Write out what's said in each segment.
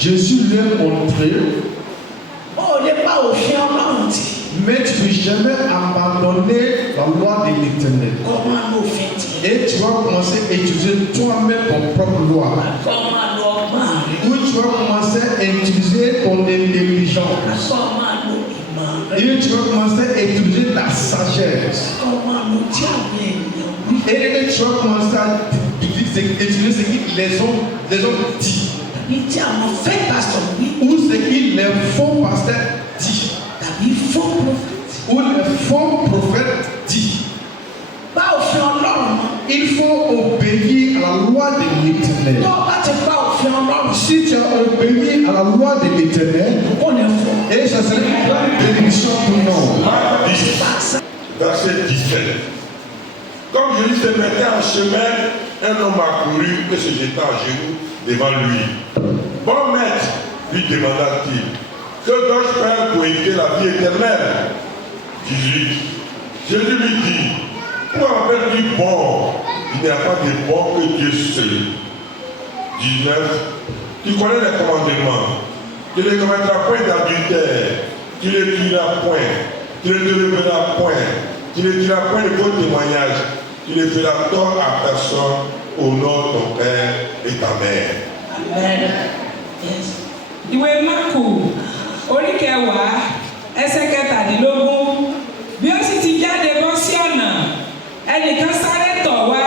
Jésus leur montrait. Mais tu ne peux jamais abandonner la loi de l'Éternel. Et tu vas commencer à utiliser toi-même ton propre loi. Ou tu vas commencer à utiliser ton intelligence. Et tu vas commencer à utiliser ta sagesse. Et tu vas commencer à utiliser ce que les hommes disent. Ou ce que les faux pasteurs disent. Ou les faux prophètes disent. Il faut obéir à la loi de l'Éternel. Si tu as obéi à la loi de l'Éternel, et ça serait une grande bénédiction pour nous. Verset 17. Comme Jésus se mettait en chemin, un homme accourut et se jeta à genoux devant lui. Bon maître, lui demanda-t-il, que dois-je faire pour éviter la vie éternelle? 18. Jésus lui dit, pourquoi m'appelles-tu bon? Il n'y a pas de bon que Dieu seul. 19. Tu connais les commandements. Tu ne commettras point d'adultère. Tu ne tueras point. Tu ne te leveras point. Tu ne diras point de faux témoignages. Tu ne feras tort à personne. Honore ton père et ta mère. Amen. Yes. Ìwé Máàkù orí kẹwàá ẹsẹ̀ kẹtàdínlógún bí ó sì ti jáde bọ́ sí ọ̀nà ẹnìkan sáré tọ̀ wá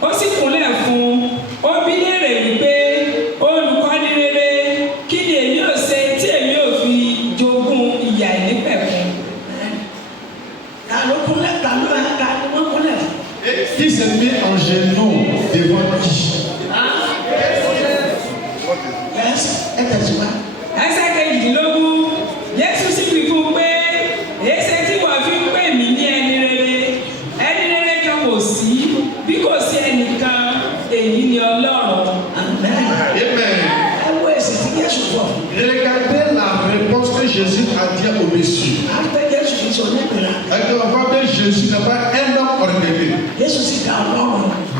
ó sì kúnlẹ̀ fún ó bi léèrè wípé olùkọ́ni rere kí ni èmi ò ṣe tí èmi ò fi jogún ìyà ìnípẹ̀kun. Qui se met en genoux devant qui? Ẹsẹ̀ kejìdínlógún Jésù sì wí fún un pé èéṣe tí wọ́n fi ń pè mí ní ẹni rere kan kò sí bí kò sí ẹnìkan èyí ni Ọlọ́run. Amen. Regardez la réponse que Jésus a dit au monsieur. Avant que Jésus n'est pas un homme ordonné.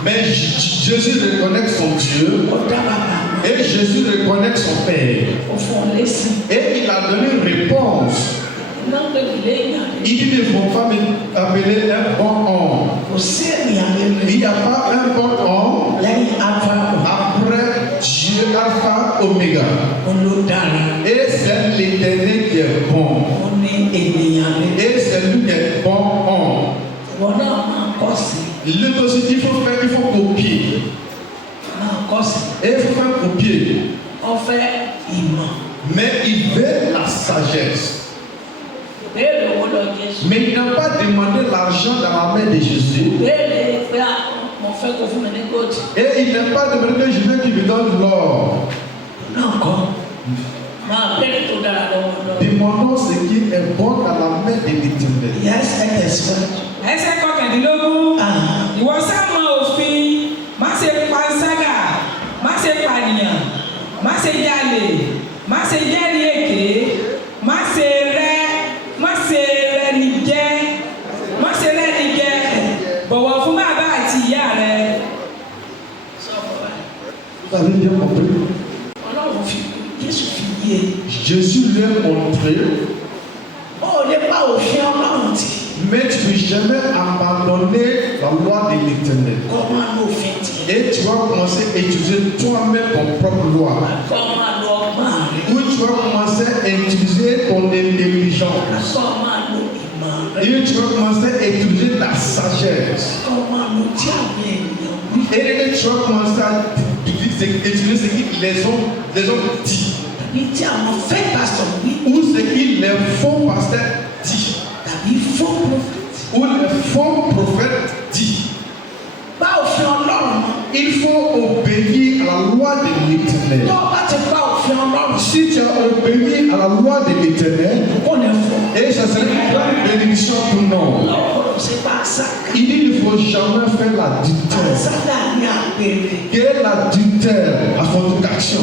Mais Jésus reconnaît son Dieu. Et Jésus reconnaît son Père. Et il a donné une réponse. Il dit, ne faut pas m'appeler un bon homme. Il n'y a pas un bon homme après Dieu, Alpha, Oméga. Et c'est l'Éternel qui est bon. Et c'est lui qui est bon homme. Le positif, il faut copier. Et il faut faire copier. Mais il veut la sagesse. Mais il n'a pas demandé l'argent dans la main de Jésus. Et il n'a pas demandé que Jésus qui lui donne l'or. Demandons ce qui est bon dans la main de l'Éternel. Ẹsẹ̀ kọkàndínlógún ìwọ sá mọ òfin má ṣe panṣágà má ṣe pànìyàn má ṣe jalè má ṣe jẹ́rìí èké má ṣe rẹ́ni jẹ bọ̀wọ̀ fún bàbá àti ìyá rẹ. Vous avez bien compris? Jésus leur montrait. Mais tu ne peux jamais abandonner la loi de l'Éternel. Et tu vas commencer à utiliser toi-même ton propre loi. Ou tu vas commencer à utiliser ton intelligence. Et tu vas commencer à utiliser ta sagesse. Et tu vas commencer à utiliser ce que les hommes disent. Ou ce que les faux pasteurs disent. Ou les faux prophètes disent. Il faut obéir à la loi de l'Éternel. Si tu as obéi à la loi de l'Éternel, et ça serait une grande bénédiction pour nous. Il dit qu'il ne faut jamais faire l'adultère. Quel est l'adultère? La fornication.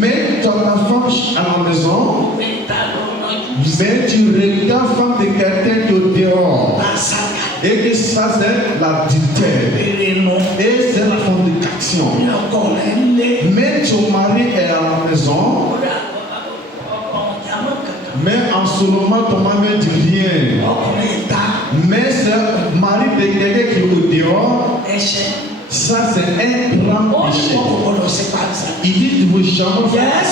Mais tu as ta femme à la maison, mais tu regardes femme de quelqu'un qui est au dehors. Et que ça c'est l'adultère. Et c'est la fornication. Mais ton mari est à la maison. Mais en ce moment, ton mari ne dit rien. Mais ce mari de quelqu'un qui est au dehors, ça c'est un grand péché. Il dit tu ne veux jamais faire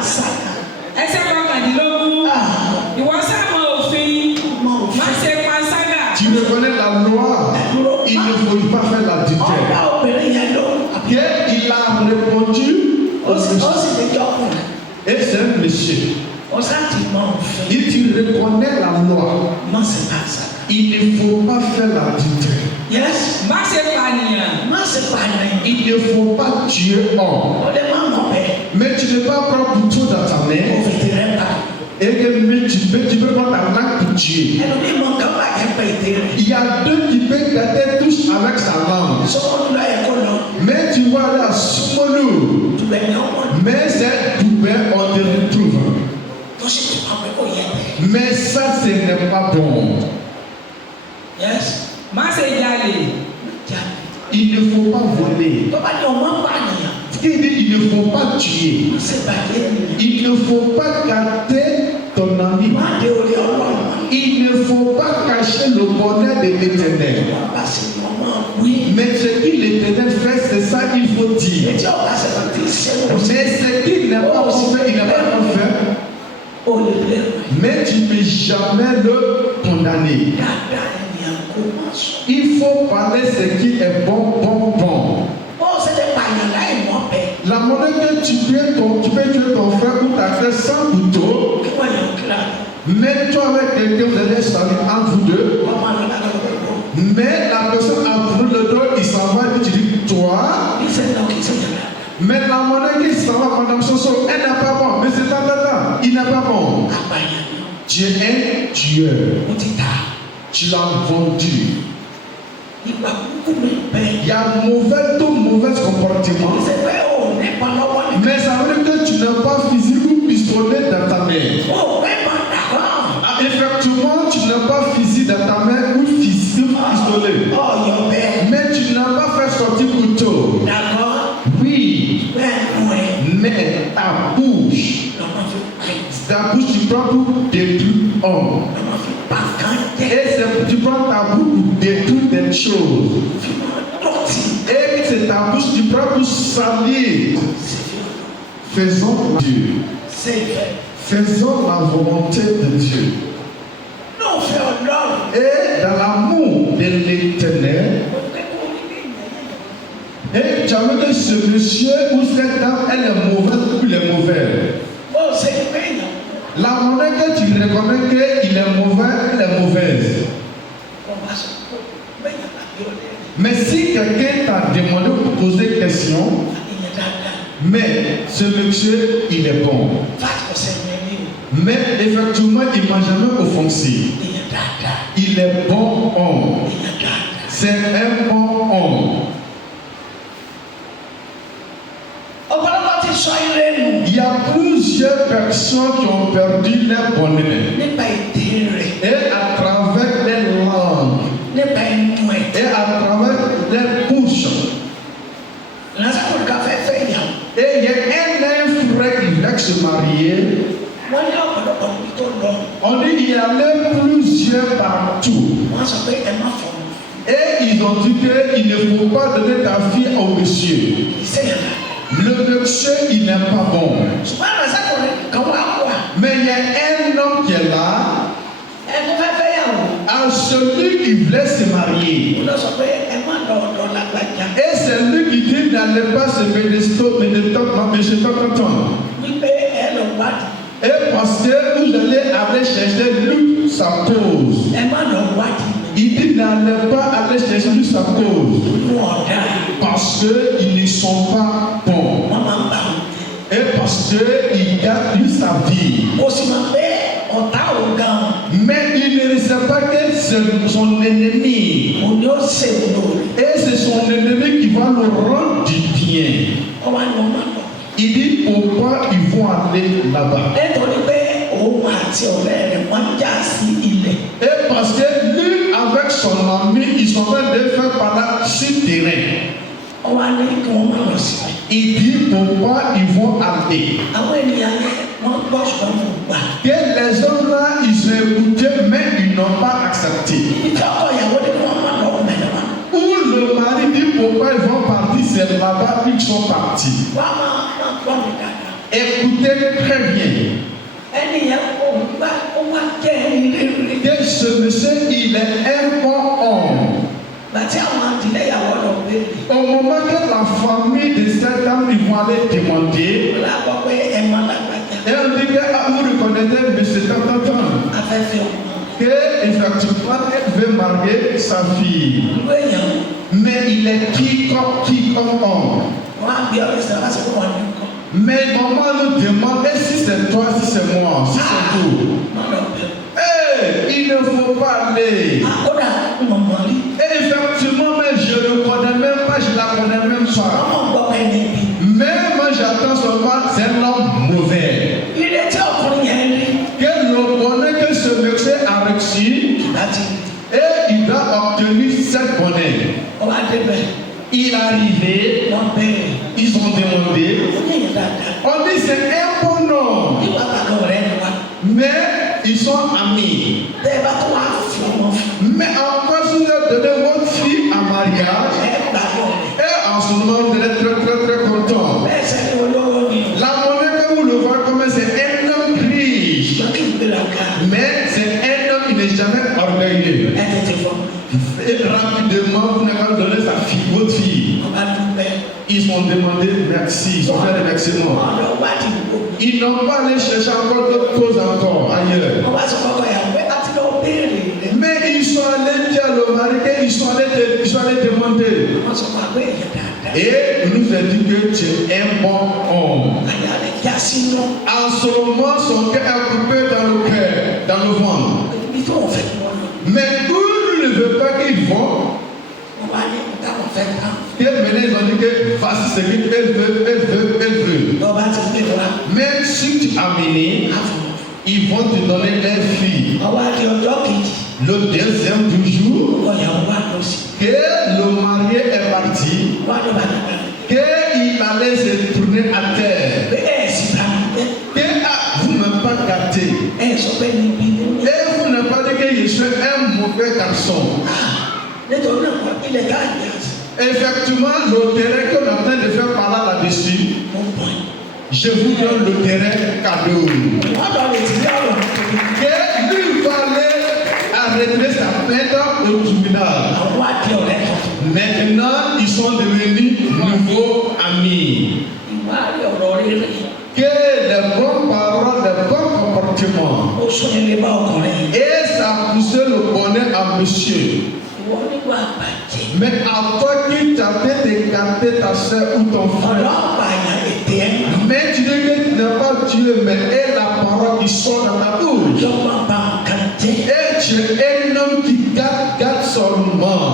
ça. Tu reconnais la loi, il ne faut pas faire l'adultère. Il a répondu et c'est un monsieur. Il tu reconnais la loi. Il ne faut pas faire l'adultère. Yes. Il ne faut pas tuer homme. Mais tu ne peux pas prendre couteau dans ta main. Et que tu peux prendre ta langue pour tuer. Il y a deux qui peuvent gâter touche avec sa langue. Mais tu vas aller à Soumolou. Mais c'est Doubé, on te retrouve. Mais ça, ce n'est pas bon. Yes. Il ne faut pas voler. Il ne faut pas tuer. Il ne faut pas gâter ton ami. Il ne faut pas cacher le bonheur de l'Éternel. Mais ce que l'Éternel fait, c'est ça qu'il faut dire. Mais ce qu'il n'a pas fait, il n'a pas fait. Mais tu ne peux jamais le condamner. Il faut parler ce qui est bon. La monnaie que tu peux tuer ton frère ou ta frère sans couteau. Mais toi avec quelqu'un, vous allez saluer entre vous deux. Mais la personne a pris le dos, il s'en va et tu dis toi. Mais la monnaie qui s'en va, madame Soso, elle n'est pas bonne. Mais c'est ta, il n'est pas bon. Tu es un tueur. Tu l'as vendu. Il y a mauvais comportement. Mais ça veut dire que tu n'as pas physique ou pistolet dans ta main. Effectivement, tu n'as pas physique dans ta main ou pistolet. Mais tu n'as pas fait sortir couteau. Oui. Mais ta bouche, tu prends pour détruire homme. Et tu prends ta bouche pour détruire des choses. Et c'est ta bouche, tu prends pour salir. Faisons Dieu. Faisons la volonté de Dieu. Et dans l'amour de l'Éternel, et tu as vu que ce monsieur ou cette dame, elle est mauvaise ou il est mauvais. La monnaie que tu reconnais qu'il est mauvais, elle est mauvaise. Mais si quelqu'un t'a demandé de poser une question, mais ce monsieur, il est bon. Mais effectivement, il ne m'a jamais offensé. Il est bon homme. C'est un bon homme. Il y a plusieurs personnes qui ont perdu leur bonheur. Et à travers les langues. Et à travers les bouches. Et il y a un frère qui voulait se marier. On dit qu'il y avait plusieurs partout. Et ils ont dit qu'il ne faut pas donner ta fille au monsieur. Le monsieur, il n'est pas bon. Mais il y a un homme qui est là. À celui qui voulait se marier. Et c'est lui qui dit n'allez pas se et parce que vous allez aller chercher lui sa cause. Il dit n'allez pas aller chercher lui sa cause. Parce qu'ils ne sont pas bons. Et parce qu'ils gardent lui sa vie. Mais il ne sait pas que c'est son ennemi. Et c'est son ennemi qui va le rendre du bien. Il dit pourquoi ils vont aller là-bas. Et parce que lui, avec son ami, ils sont en train de faire par là sur le terrain. Il dit pourquoi ils vont aller. Que les hommes là, ils ont écouté, mais ils n'ont pas accepté. Ou le mari dit pourquoi ils vont partir, c'est là-bas qu'ils sont partis. Écoutez très bien. Que ce monsieur, il est un bon homme. Au moment que la famille de cette dame, ils vont aller demander, et on dit que vous reconnaissez monsieur tant. Que effectivement elle veut marier sa fille. Mais il est qui comme homme. Mais maman nous demande si c'est toi, si c'est moi, si c'est tout. Il ne faut pas aller. Et effectivement, mais je ne le connais même pas, je ne la connais même pas. Mais moi j'attends seulement, c'est un homme mauvais. Que l'on connaît que ce monsieur a reçu et il doit obtenir cette monnaie. Il est arrivé, ils ont demandé, on dit c'est un bon homme, mais ils sont amis. Mais encore si vous avez donné votre fille à mariage, et en ce moment vous êtes très content. La monnaie que vous le voyez comme c'est un homme riche, mais c'est un homme qui n'est jamais orgueilleux. Et rapidement, vous n'avez pas donné sa fille, votre fille. Ils ont demandé merci, ils ont fait remerciement. Ils n'ont pas allé chercher encore d'autres causes encore ailleurs. Mais ils sont allés dire le mari, ils sont allés demander. Et il nous a dit que tu es un bon homme. En ce moment, son cœur est coupé dans le cœur, dans le ventre. Mais où il ne veut pas qu'ils vont. Que maintenant ils ont dit que voici ce qu'elle veut. Même si tu as mené, ils vont te donner des filles. Le deuxième jour, que le marié est parti, qu'il allait se tourner à terre, que vous ne m'avez pas gâté, et vous n'avez pas dit que je suis un mauvais garçon. Effectivement, le terrain qu'on est en train de faire par là-dessus, je vous donne le terrain cadeau. Que lui va aller arrêter sa peine au tribunal. Maintenant, ils sont devenus nouveaux amis. Que les bonnes paroles, les bons comportements, et ça a poussé le bonheur à monsieur. Mais à toi qui t'avais écarté ta soeur ou ton frère, mais tu dis que tu n'as pas Dieu, mais est la parole qui sort dans ta bouche. Et tu es un homme qui garde seulement.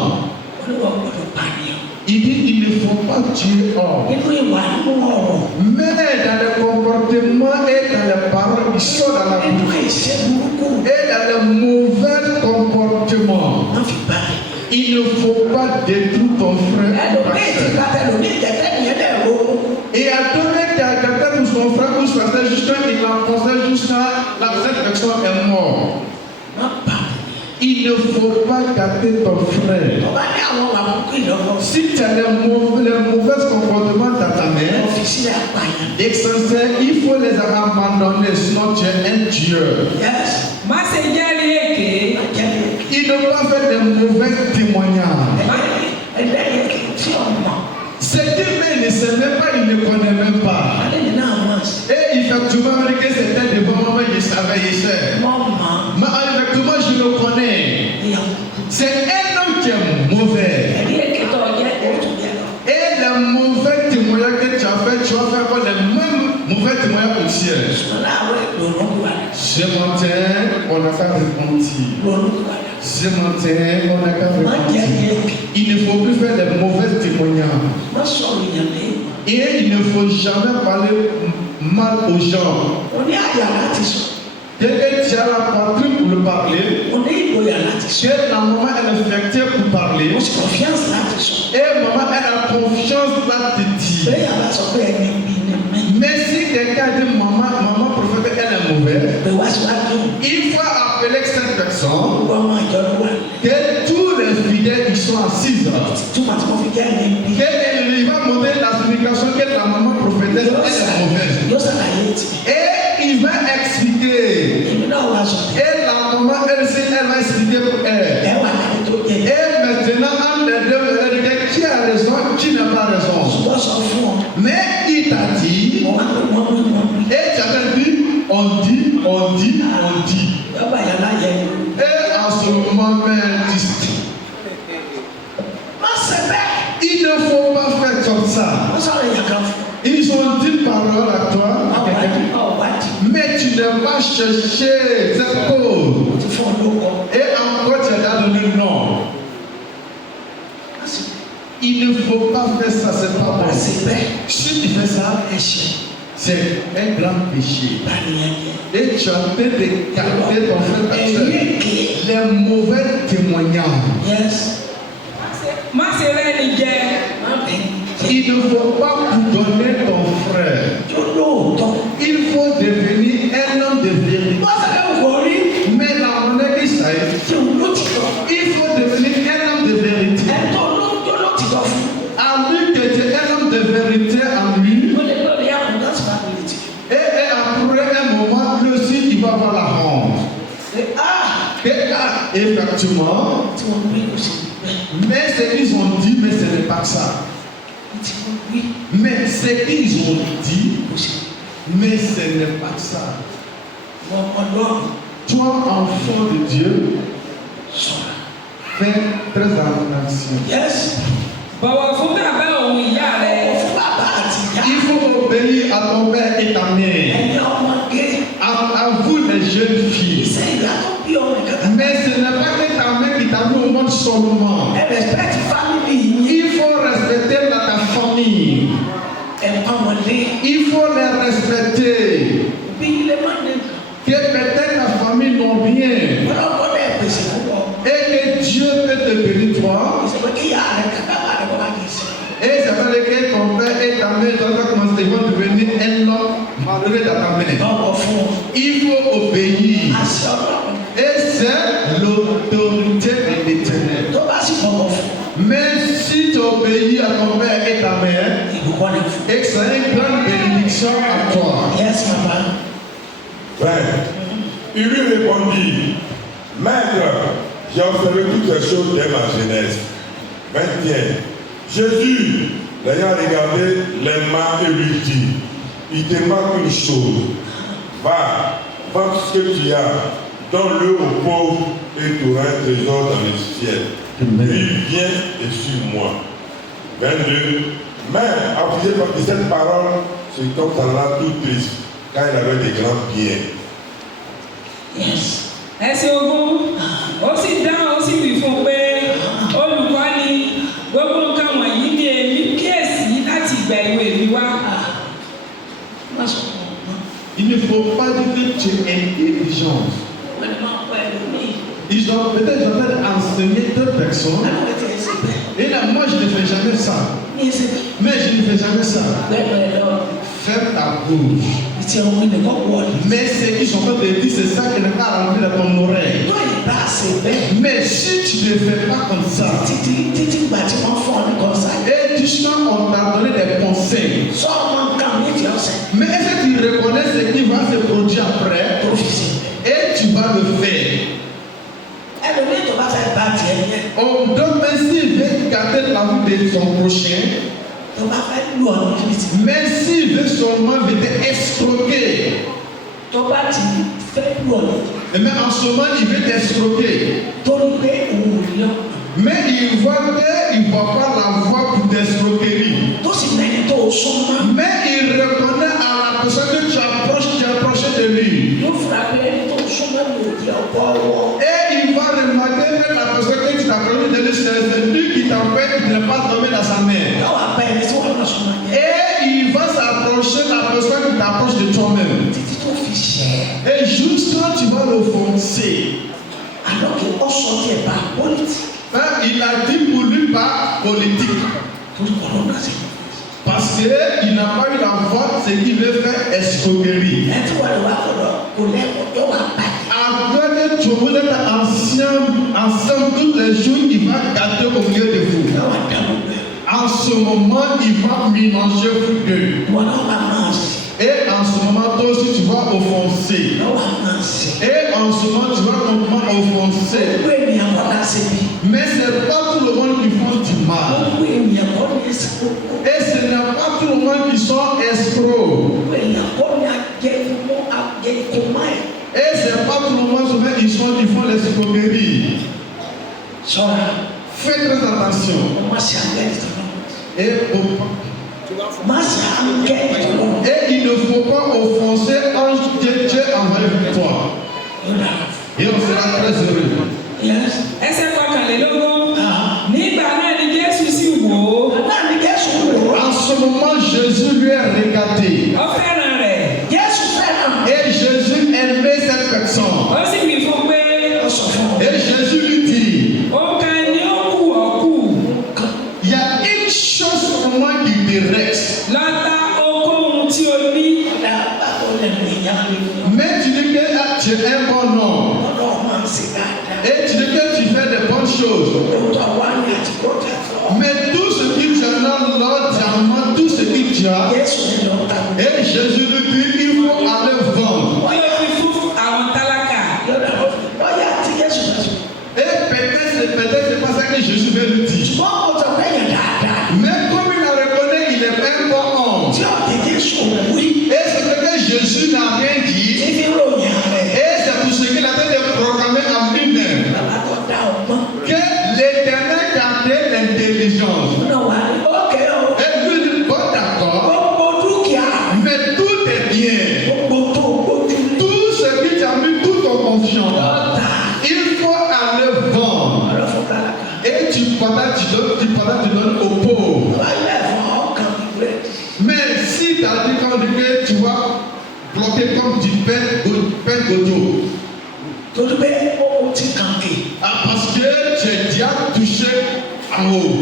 Il dit il ne faut pas tuer homme. Mais dans le comportement et dans les paroles qui sont dans la bouche, et dans le mauvais comportement, il ne faut pas détruire ton frère. Et à donner quelqu'un pour son frère ou son frère, jusqu'à il l'a pensé jusqu'à cette personne est morte. Il ne faut pas gâter ton frère. Si tu as les mauvais comportements dans ta mère, essentiel, il faut les abandonner, sinon tu es un tueur. Il ne peut pas faire de mauvais témoignages. C'est qu'il ne sait même pas, il ne connaît même pas. Et effectivement, que c'était de bon moment, je savais, je sais. Mais effectivement, je le connais. C'est un homme qui est mauvais. Et les mauvais témoignages que tu as fait, tu vas faire quoi? Les mêmes mauvais témoignages au ciel. Ce matin, on n'a pas répondu. Ce matin, on n'a pas répondu. Il ne faut plus faire des mauvais témoignages. Et il ne faut jamais parler mal aux gens. Que tu as la poitrine pour le parler. Que la maman elle est flectée pour parler. Et maman elle a confiance là te dire. Mais si quelqu'un dit maman prophète elle est mauvaise, il faut appeler cette personne. Que tous les fidèles ils sont assis là. Il va montrer l'explication que la maman prophétesse elle est mauvaise. Et il va expliquer. Et la maman elle va expliquer pour elle. Et maintenant entre les deux elle dit qui a raison, qui n'a pas raison. Mais il t'a dit. Et tu as dit on dit. Et en ce moment même il ne faut pas faire comme ça. Ils ont dit parole à toi, mais tu n'as pas cherché cette cause. Et encore tu as donné le nom. Il ne faut pas faire ça, c'est pas bon. Si tu fais ça, c'est un grand péché. Et tu as fait de garder ton frère et soeur les mauvais témoignages. Il ne faut pas pardonner ton frère. Il faut devenir un homme de vérité. Mais la monnaie qui s'aide, il faut devenir un homme de vérité. À lui que tu es un homme de vérité en lui. Et après un moment, le site il va avoir la honte. Et effectivement, mais ce qu'ils ont dit, mais ce n'est pas ça. Mais ce qu'ils ont dit, mais ce n'est pas ça. Toi, enfant de Dieu, fais très attention. Yes. Il faut obéir à ton père et ta mère. À vous les jeunes filles. Mais ce n'est pas que ta mère qui t'a mis au monde seulement. Il faut respecter ta famille. Il faut les respecter. Que peut-être ta famille n'ont rien. Et que Dieu peut te bénir toi. Et ça veut dire que ton père et ta mère vont devenir un homme malheureux dans ta maison. Il faut obéir. Et c'est l'autorité de l'Éternel. Mais si tu obéis à ton père et ta mère, et que c'est une grande bénédiction à toi. Yes, papa. Ouais. Il lui répondit, Maître, j'ai observé toutes les choses dès ma jeunesse. 21. Jésus, l'ayant regardé, l'aima et lui dit, il te manque une chose. Va, vends ce que tu as, donne-le aux pauvres et tu auras un trésor dans le ciel. Puis viens et suis-moi. 22. Mais, appuyé par cette parole, c'est comme ça là tout triste, car il avait des grands biens. Yes. Ẹsẹ̀ ogun, ó sì dáhùn ó sì wí fún un pé olùkọ́ni gbogbo nǹkan wọ̀nyí ni èmi kíyèsí láti ìgbà èwe mi wá. Il ne faut pas dire que tu es intelligent. Ils ont peut-être enseigné deux personnes. Et là, moi je ne fais jamais ça. Mais je ne fais jamais ça. Ferme ta bouche. Mais ce qu'ils sont en train de dire, c'est ça qui n'est pas rentré dans ton oreille. Mais si tu ne fais pas comme ça, et justement on t'a donné des conseils, mais est-ce que tu reconnais ce qui va se produire après? Et tu vas le faire. On donne s'il veut garder la vie de son prochain. Mais s'il veut seulement t'escroquer. Mais en ce moment, il veut t'escroquer. Mais il voit qu'il ne voit pas la voie pour t'escroquerie. Mais il reconnaît à la personne que tu approches de lui. Et il va remarquer que la personne que tu t'approches de lui, c'est lui qui t'empêche de ne pas tomber dans sa main. Et il va s'approcher de la personne qui t'approche de toi-même. Et juste quand Il a dit pour lui pas politique. Parce qu'il n'a pas eu la voix, c'est qu'il veut faire escroquerie. Après que vous êtes ensemble tous les jours, il va gâter au milieu de vous. En ce moment, il va mélanger vous deux. Et en ce moment, toi aussi, tu vas offenser. Et en ce moment, tu vas complètement offenser. Mais ce n'est pas tout le monde qui font du mal. Et ce n'est pas tout le monde qui sont escrocs. Et ce n'est pas tout le monde qui font l'escroquerie. Faites très attention. Et il ne faut pas offenser un Dieu envers toi. Et on sera très heureux. En ce moment, Jésus lui a regardé. Et Jésus aimait cette personne. Et Jésus lui dit, il y a une chose pour moi qui te reste. Mais tu dis que tu es un bon homme. Et tu dis que tu fais de bonnes choses. Mais tout ce que tu as dans l'ordre, tout ce que tu as, et Jésus lui dit, il faut aller vendre. Et peut-être c'est pas ça que Jésus veut lui dire. Mais comme il a reconnu, il est un bon homme. Et c'est ce que Jésus n'a rien dit. Et c'est pour ce qu'il a fait de programmer en lui-même. Que l'Éternel a créé l'intelligence. Et lui dit, bon d'accord. Mais tout est bien. Tout ce qui t'a mis toute ton confiance. Il faut aller vendre. Et tu donnes aux pauvres. Mais si tu as dit qu'on dit que tu vas bloquer comme du pain godo. Parce que tu es déjà touché en haut.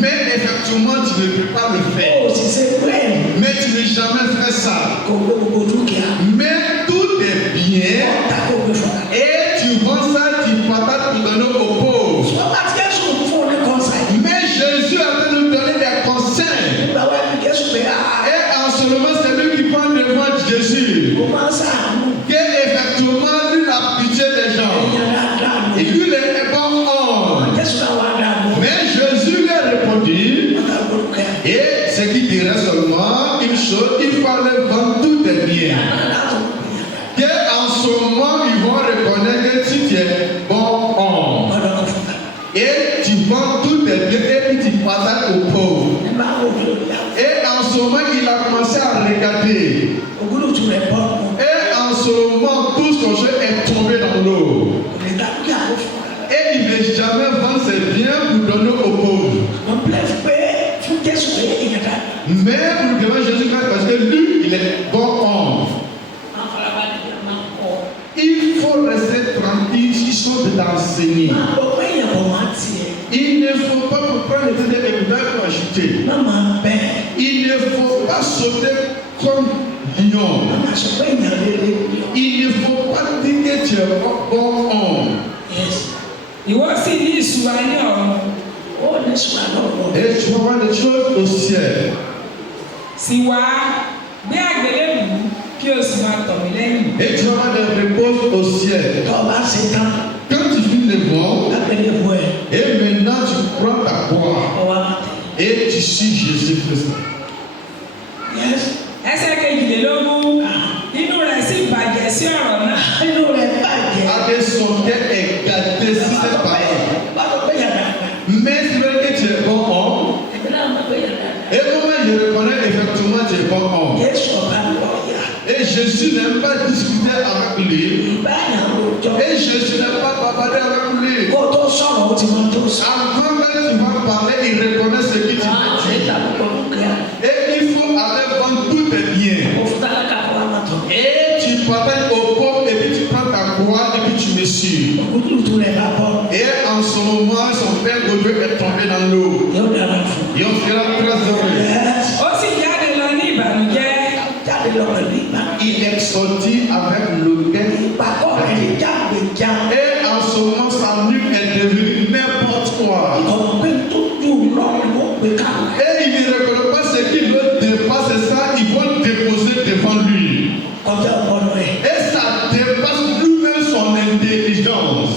Mais effectivement, tu ne peux pas le faire. Mais tu n'as jamais fait ça. Mais tout est bien. Et tu vends ça, tu partages pour donner aux pauvres. Mais Jésus a fait nous donner des conseils. Et en ce moment, c'est lui qui prend devant Jésus. Que effectivement, lui a pitié des gens. Et lui, il est bon homme. Mais Jésus lui a répondu. Et ce qui dirait seulement une chose, il fallait vendre tout est bien. Que en ce moment, ils vont reconnaître que si tu es bon homme. Et tu vends tout est bien et puis tu partages aux pauvres. Et en ce moment, il a commencé à regarder. Et en ce moment, tout son jeu est tombé dans l'eau. Et il ne veut jamais vendre ses biens pour donner aux pauvres. Mais pour devant Jésus-Christ, parce que lui, il est bon homme. Il faut rester tranquille si sont d'enseigner. Il ne faut pas prendre le temps d'éviter pour acheter. Il ne faut pas sauter comme lion. Il ne faut pas dire que tu es bon homme. Et tu vas voir des choses au ciel. Et tu vas avoir des repos au ciel. Quand tu finis le vent, et maintenant tu prends ta croix et tu suis Jésus-Christ. Avec son cœur est gâté sur cette parole. Mais c'est vrai que tu es bon homme. Et comment je reconnais effectivement que tu es bon homme? Et Jésus n'aime pas discuter avec lui. Et Jésus n'aime pas bavarder avec lui. Avant que tu vas parler, il reconnaît ce que tu dis. Et il faut aller vendre tout tes biens. Et tu partages au pauvre et puis tu prends ta croix et puis tu me suis. l'eau. Yóò dára fún. Et on sera très heureux. Yes. Ó sì jáde lọ ní ìbànújẹ́. Jáde lọ pẹ̀lú ìgbà. Il est sorti avec le gain. Ìgbàgbọ́ rẹ̀ lè jáde já. Et en ce moment, sa nuque est devenue n'importe quoi. Ìkọ̀mọ̀ pé tó dùn lọ́rùn ló gbé ká. Et il ne reconnaît pas ce qui le dépasse, ça, ils vont déposer devant lui. Kọjá ọpọlọ ẹ̀. Et ça dépasse lui-même son intelligence.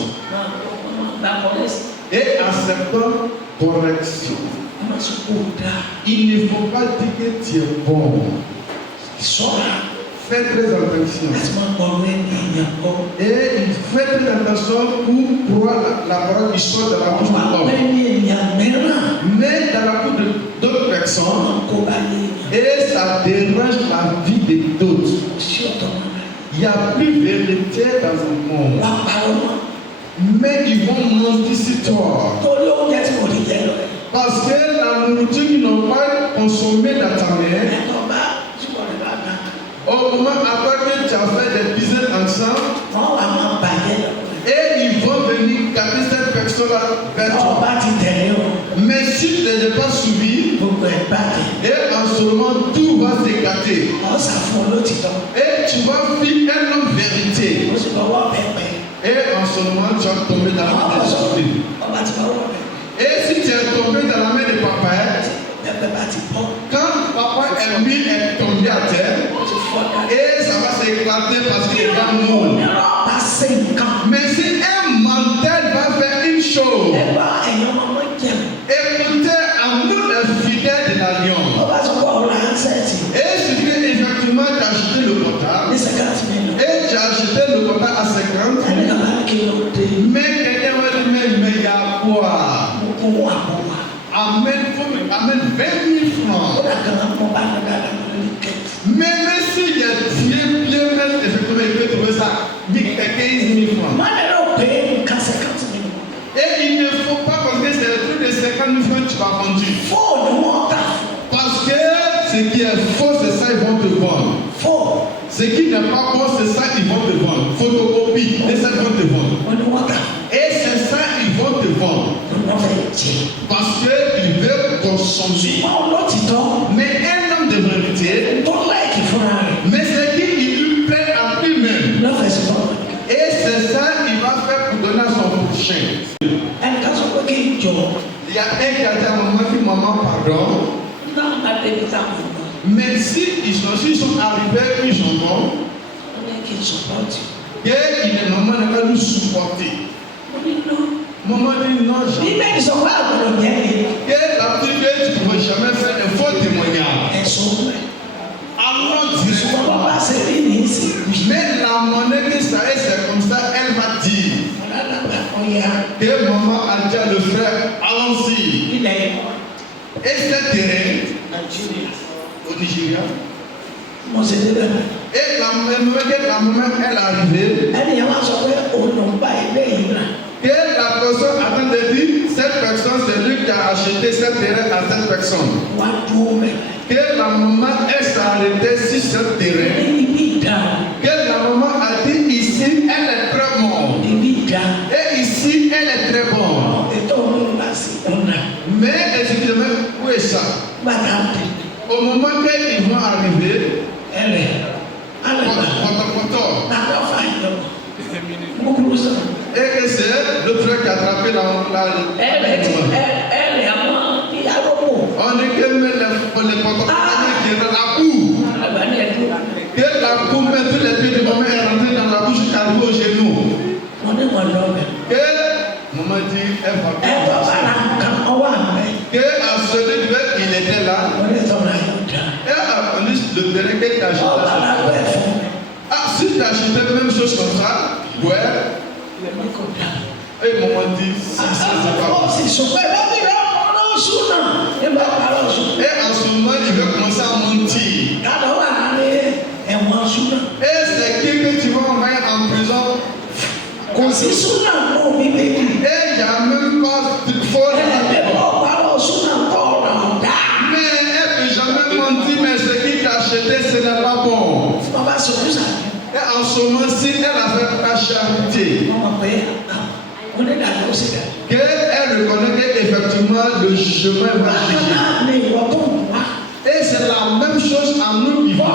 Et acceptant correction. Il ne faut pas dire que tu es bon. Fais très attention. Et il fait très attention pour croire la parole qui sort de la bouche de l'homme. Mais dans la bouche d'autres personnes, et ça dérange la vie de d'autres. Il n'y a plus de vérité dans le monde. Mais ils vont mentir sur toi. Parce que la nourriture qu'ils n'ont pas consommée dans ta mère, au moment après que tu as fait des business ensemble, et ils vont venir garder cette personne-là vers toi. Mais si tu ne l'as pas suivi, et en ce moment tout va s'écarter. Et tu vas vivre un homme vérité. Et en ce moment tu vas tomber dans la main de l'esprit. Et si tu es tombé dans la main de papa, quand papa est tombé à terre, et ça va s'éclater parce qu'il va mourir. Mais si un menteur va faire une chose, écoutez, amour est fidèle de l'alliance. Et si tu veux effectivement t'acheter le portable, et tu as acheté le portable à 50, mais quelqu'un va dire, mais il y a quoi? Amène 20 000 francs. Même s'il y a bien, effectivement, il peut trouver ça, 15 000 francs. Et il ne faut pas, parce que c'est le truc de 50 000 francs que tu vas conduire. Parce que ce qui est faux, c'est ça, ils vont te vendre. Ce qui n'est pas bon, c'est ça, ils vont te vendre. Photocopie, et ça, ils vont te vendre. Et c'est ça, ils vont te vendre. Parce qu'ils veulent consommer. Mais un homme de vérité, mais c'est qui il lui plaît à lui-même. Et c'est ça qu'il va faire pour donner à son prochain. Il y a un qui a dit à maman, pardon. Mais si ils sont arrivés, ils sont bons, et maman n'a pas nous supporter. Maman dit non, jamais. Que la petite que tu ne pouvais jamais faire un faux témoignage. Alors directement. Mais la monnaie que ça est, c'est comme ça, elle va dire. Que maman a dit à le frère, allons-y. Et ce terrain, au Nigeria. Et la maman, elle est arrivée. Que la personne attend de dire, cette personne, c'est lui qui a acheté cette terrain à cette personne. Que la maman, elle s'est arrêtée sur ce terrain. Que la maman a dit, ici, elle est très bonne. Et ici, elle est très bonne. Mais, excusez-moi, où est ça? Au moment qu'ils vont arriver, et que c'est l'autre qui a attrapé la. On dit que met les potos qui est dans la cour. Que la cour met tous les pieds de maman est rentrée dans la bouche et arrive au genou. Que maman dit, elle va bien. Que à celui il était là. Et à le terrain que tu as acheté. Ah, si tu as acheté la même chose comme ça, ouais. Et maman dit, si ça c'est pas bon. Et en ce moment, il veut commencer à mentir. Et c'est qui que tu vas envoyer en prison? Et il n'y a même pas de faute. Mais elle ne peut jamais mentir, mais ce qui t'a acheté, ce n'est pas bon. Et en ce moment-ci, elle a fait la charité. Qu'elle reconnaît qu'effectivement, le chemin va juger. Et c'est la même chose à nous qui vivons.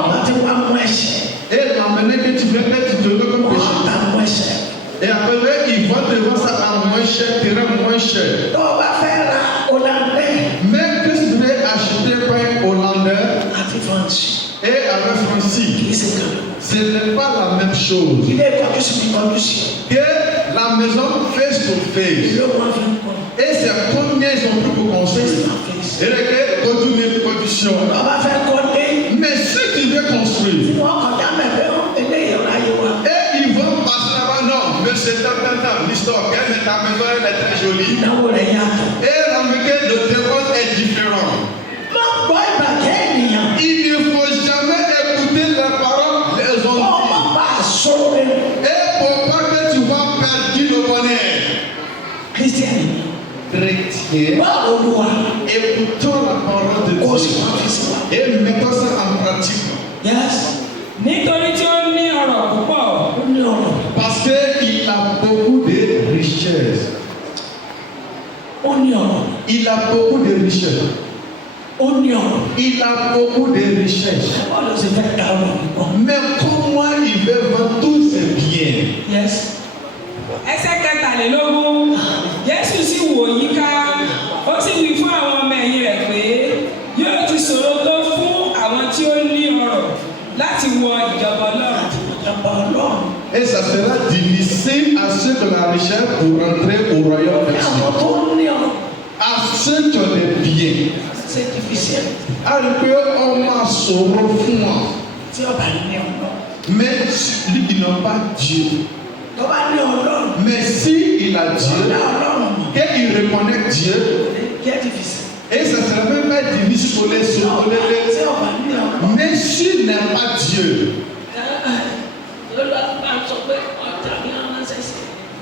Et la manière que tu veux être, tu te veux comme péché. Et après, ils vont te vendre ça à moins cher, terrain moins cher. Même que tu veux acheter par un Hollandais et avec Francis, ce n'est pas la même chose. Que la maison face to face. Et c'est combien ils ont pris pour construire. Et les continuer production. Mais si tu veux construire, et ils vont passer là-bas, non, mais c'est tant, l'histoire, ta maison elle est très jolie. Et la méthode de dépense est différente. Il ne faut jamais écouter les paroles des hommes. Et pour pas que tu vas perdre le bonheur. Chrétien, écoutons la parole de Dieu et mettons ça en pratique. Yes. Nítorí tí ó ní ọrọ̀ púpọ̀. Parce qu'il a beaucoup de richesses. Il a beaucoup de richesses. Il a beaucoup de richesses. Mais comment il veut vendre tous ses biens? Yes. Ẹsẹ̀ kẹtàlélógún, Jésù sì wò yíká, ó sì wí fún àwọn ọmọ ẹ̀yìn rẹ̀ pé yóò ti ṣòro tó fún àwọn tí ó ní ọrọ̀ láti wọ ìjọba Ọlọ́run. Et ça sera difficile à ceux qui ont la richesse pour rentrer au royaume de Dieu. À ceux qui ont des biens. C'est difficile. À peu on m'a sauvé fún wọn. Mais ils n'ont pas Dieu. Mais si il a Dieu, qu'il reconnaît Dieu, et ça sera même pas difficile pour les sauver. Mais s'il n'a pas Dieu,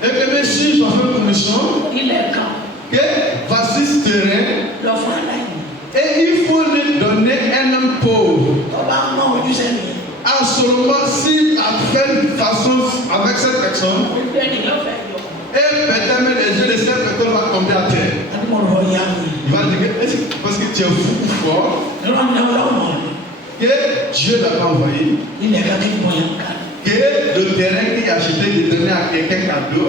et que même si je fais une commission, que voici ce terrain, et il faut lui donner un homme pauvre. À seulement s'il a fait une façon avec cette personne, et peut-être même les yeux de cette personne vont tomber à terre. Il va dire parce que tu es fou ou fort, que Dieu l'a pas envoyé, que le terrain qu'il a acheté de donner à quelqu'un cadeau.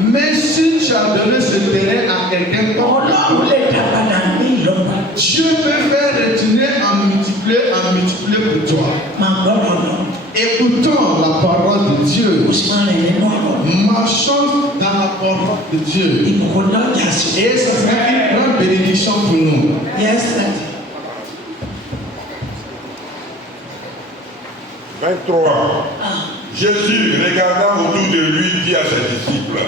Mais si tu as donné ce terrain à quelqu'un comme Dieu peut faire retourner en multiplier pour toi. Écoutons la parole de Dieu. Marchons dans la parole de Dieu. Et ça sera une grande bénédiction pour nous. Yes, 23. Jésus, regardant autour de lui, dit à ses disciples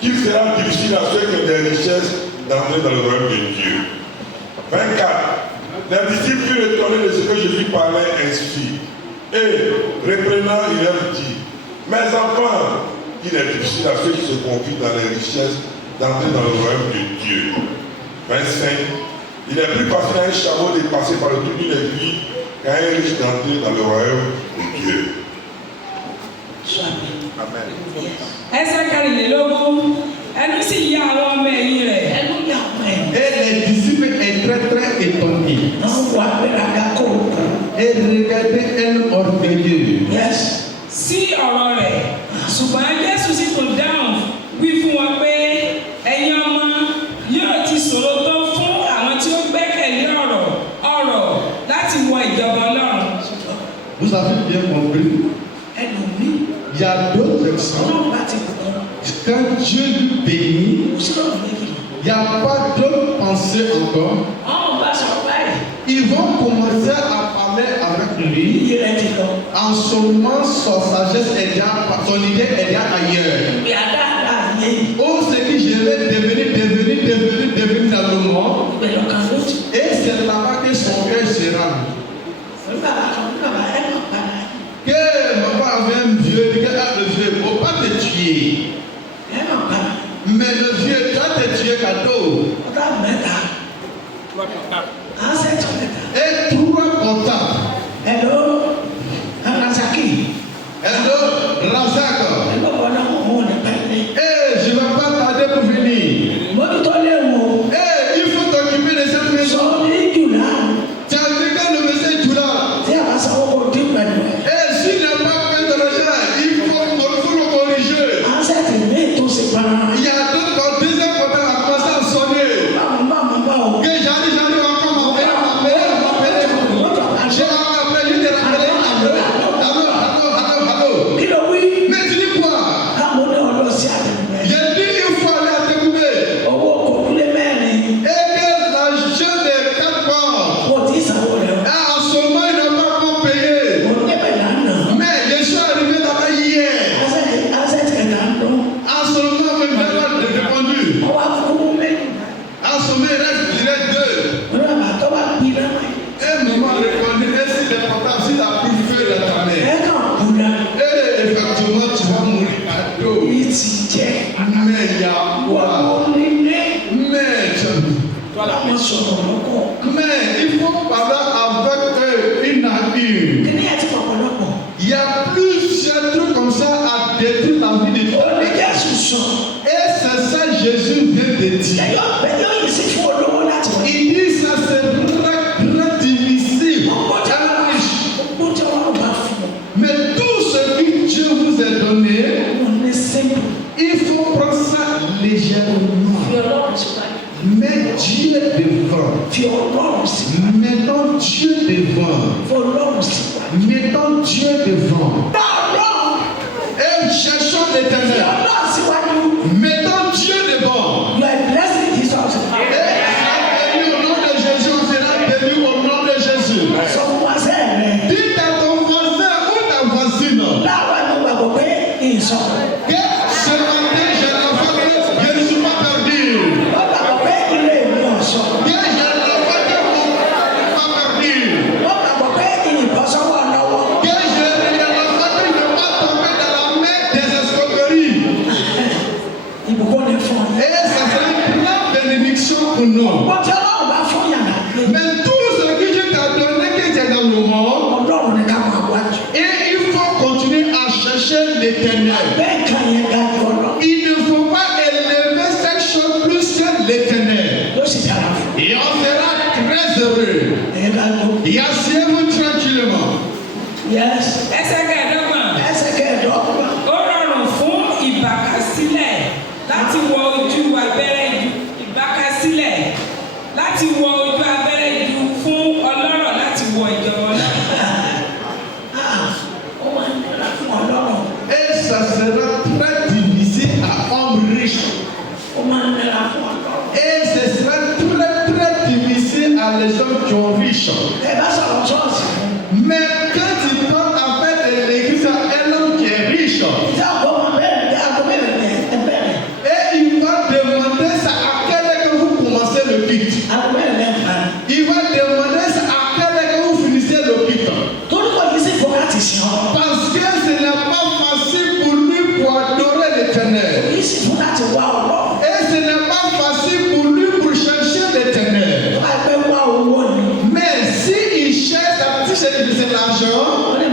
qu'il sera difficile à ceux qui ont des richesses d'entrer dans le royaume de Dieu. 24. Les disciples furent étonnés de ce que Jésus parlait ainsi. Et, reprenant, il leur dit, mes enfants, il est difficile à ceux qui se confient dans les richesses d'entrer dans le royaume de Dieu. 25. Il est plus facile à un chameau de passer par le trou d'une aiguille qu'à un riche d'entrer dans le royaume de Dieu. Amen. Ẹsẹ̀ kẹrìnlélógún, ẹnu sì yà àwọn ọmọ ẹ̀yìn rẹ̀. Et les disciples étaient très étonnés. Et regardaient un orgueilleux. Sí ọ̀rọ̀ rẹ̀, ṣùgbọ́n Jésù sì tún dáhùn wí fún wọn pé ẹ̀yin ọmọ yóò ti ṣòro tó fún àwọn tí ó gbẹ́kẹ̀lé ọ̀rọ̀ láti wọ ìjọba Ọlọ́run. Vous avez bien compris? Il y a d'autres personnes, quand Dieu lui bénit, il n'y a pas d'autres pensées encore. Ils vont commencer à parler avec lui. En ce moment, sa sagesse est déjà, son idée est déjà ailleurs. Oh, c'est que je vais devenir dans le monde. Et c'est là-bas que son cœur sera. Que maman avait un vieux, il dit le vieux, il ne faut pas te tuer. Mais le vieux, toi te tuer cadeau. Et trois contacts. Hello, Razaki. Hello, Razak. Eh, je ne vais pas tarder pour venir. Mais il faut parler avec une à une. Il y a plusieurs trucs comme ça à détruire la vie de toi. Et c'est ça Jésus vient de dire. Il dit ça c'est très difficile. Mais tout ce que Dieu vous a donné, il faut prendre ça légèrement. Mais Dieu devant. Mettons Dieu devant. Mettons Dieu devant. Et cherchons l'Éternel. Mettons Dieu devant. Et au nom de Jésus, on sera béni au nom de Jésus. Dites à ton voisin ou ta voisine. Que ce matin, j'ai l'enfant que je ne suis pas perdu. Que j'ai l'enfant que je ne suis pas perdu. Que j'ai l'enfant que je ne vais pas tomber dans la main des escroqueries. Et ça sera une grande bénédiction pour nous. Mais tout ce que Dieu t'a donné, que tu es dans le monde, et il faut continuer à chercher l'Éternel. Il ne faut pas élever cette chose plus que l'Éternel. Et on sera très heureux. Et asseyez-vous tranquillement. Ẹsẹ̀ kẹẹ̀dọ́gbọ̀n. Ó rọrùn fún ìbákasílẹ̀ láti wọ ojú abẹ́rẹ́ ìbákasílẹ̀ láti wọ ojú abẹ́rẹ́ ìlú fún ọlọ́rọ̀ láti wọ ìjọba ọlọ́run. Et ça sera très difficile à homme riche. Et ce sera très difficile à les hommes qui sont riches. Mais quand tu parles avec l'église à un homme qui est riche, et il va demander ça à quel est que vous commencez le culte. Il va demander ça à quel est que vous finissez le culte. Parce que ce n'est pas facile pour lui pour adorer l'Éternel. Et ce n'est pas facile pour lui pour chercher l'Éternel. Mais s'il cherche c'est l'argent, et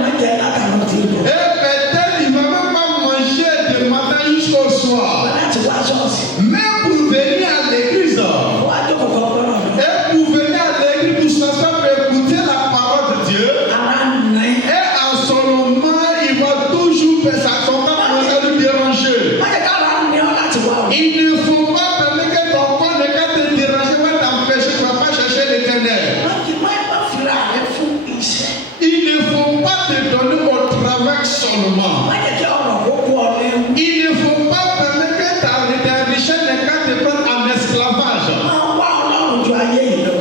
peut-être il ne va même pas manger de matin jusqu'au soir. Mais pour venir à l'église, et pour venir à l'église pour s'asseoir pour écouter la parole de Dieu, et en ce moment, il va toujours faire ça, son corps commence à lui déranger. Il ne faut pas permettre que ton corps ne va te déranger, va t'empêcher, tu ne vas pas chercher l'Éternel. Il ne faut pas te donner au travail seulement. Il ne faut pas permettre que ta richesse ne te prenne en esclavage.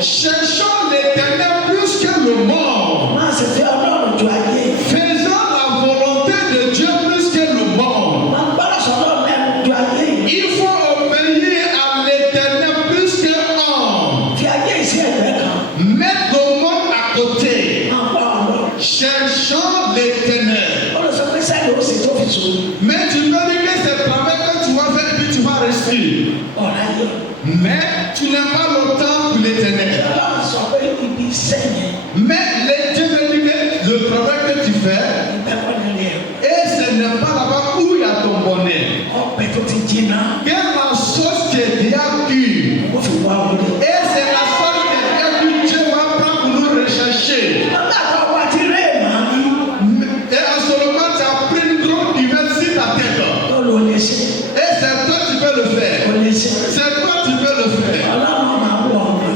Cherchons l'Éternel plus que le monde. Faisons la volonté de Dieu plus que le monde. Il faut obéir à l'Éternel plus que l'homme. Mettre le monde à côté. Cherchons l'Éternel. Mais tu peux dire que c'est le travail que tu vas faire et puis tu vas rester. Mais tu n'as pas le temps pour l'Éternel. Mais Dieu veut dire que le travail que tu fais, et ce n'est pas là-bas où il y a ton bonheur. Que la sauce qui est déjà cuite, et c'est la sauce qui est déjà cuite, Dieu va prendre pour nous rechercher. Et en ce moment, tu as pris une grande diversion sur ta tête. Et c'est toi qui peux le faire. C'est toi qui peux le faire.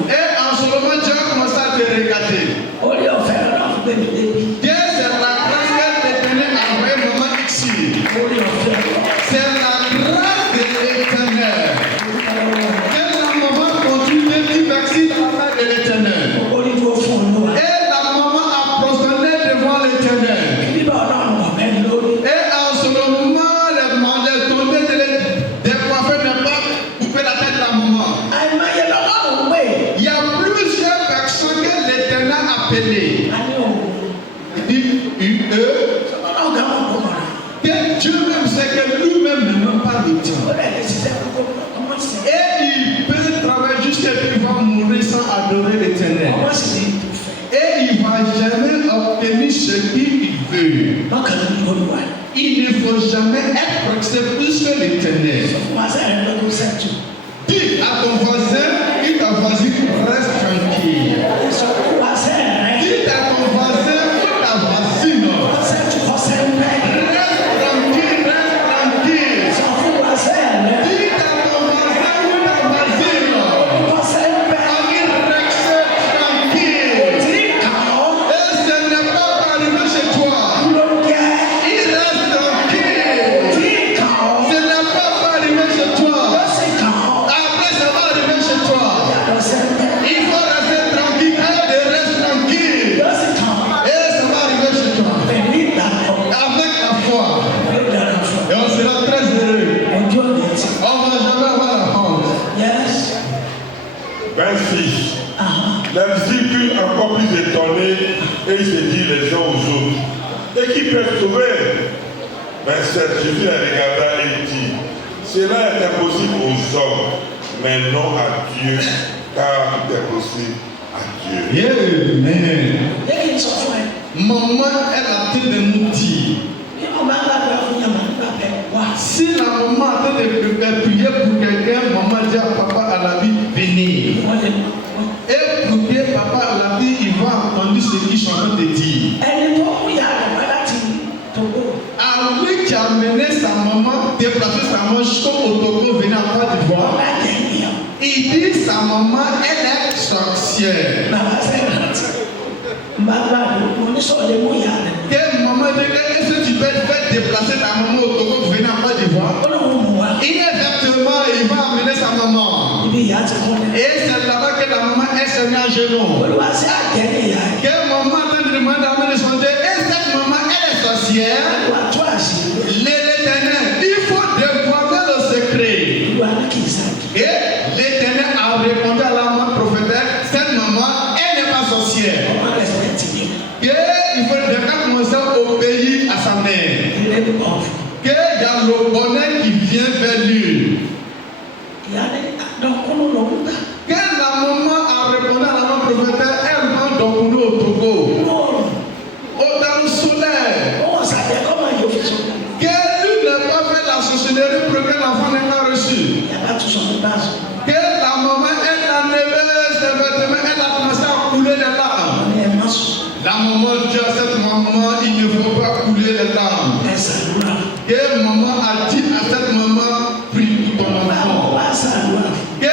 Et en ce moment, Dieu a commencé à te regarder. Dieu, c'est la grâce que l'Éternel a envoyé maman ici. C'est la grâce de l'Éternel. Que la maman continue Il ne faut jamais être protégé plus que l'Éternel. Dis à ton voisin et ta voisine, reste tranquille. Dis à ton voisin ou ta voisine, reste tranquille, reste tranquille. Dis à ton voisin ou ta voisine, reste tranquille. Et ce n'est pas arrivé chez toi. Il reste tranquille. Ce n'est pas arrivé chez toi. Après, ça va arriver chez toi. Il faut rester tranquille, reste tranquille. Et ça va arriver chez toi. Avec la foi. Et on sera très heureux. On ne va jamais avoir la honte. 26. Les disciples encore plus étonnés et ils se disent les uns aux autres. Et qui peut sauver? 27. Jésus les regarda et dit, cela est impossible aux hommes, mais non à Dieu, car tout est possible à Dieu. Amen. Maman, elle a été de nous dire. Si la maman a été de prier pour quelqu'un, maman dit à papa à la vie, venez. Et pour prier papa à la vie, il va entendre ce qu'ils sont en train de dire. À lui qui a amené sa maman, déplacé sa maman jusqu'au Togo, venir à Côte d'Ivoire. Il dit sa maman, elle est sorcière. Quelle maman dit, est-ce que tu peux faire déplacer ta maman au Togo pour venir à Côte d'Ivoire? Exactement, il va amener sa maman. Et c'est là-bas que la maman est se met à genoux. Quelle maman est en train de demander à amener son Dieu? Et cette maman, elle est sorcière. L'Éternel, il faut dévoiler le secret. Et l'Éternel a répondu à la maman prophétesse, cette maman, elle n'est pas sorcière. Et il faut déjà commencer à obéir à sa mère. Que il y a le bonheur qui vient vers lui. Que la maman a répondu à la maman prophétesse, elle va donc au Togo. Au soleil. Que lui n'a pas fait la sorcellerie pour que l'enfant n'ait pas reçu. Que la maman, elle a levé ses vêtements, elle a commencé à couler les larmes. La maman dit à cette maman, il ne faut pas couler les larmes. Que maman a dit à cette maman, prie pour ton enfant. Que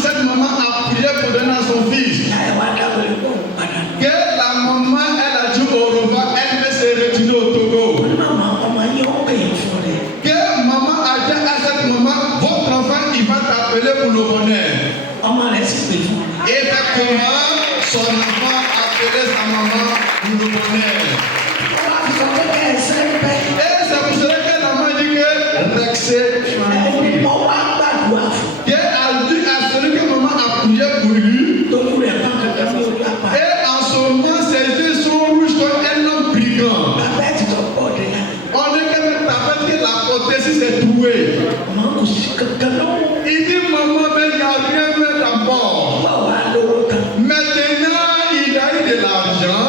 cette maman a prié pour donner à son fils. Que la maman, elle a dit au revoir, elle veut se retirer au Togo. Que maman a dit à cette maman, votre enfant, il va t'appeler pour le bonheur. Effectivement, son enfant appelait sa maman pour le bonheur. Et c'est pour cela que la maman dit que rexer tranquille. Qu'elle a dit à celui que maman a prié pour lui. Et en ce moment, ses yeux sont rouges comme un homme brigand. On est comme ta fête que la prothèse s'est trouée. Il dit maman, mais il n'y a rien fait d'abord. Maintenant, il a eu de l'argent.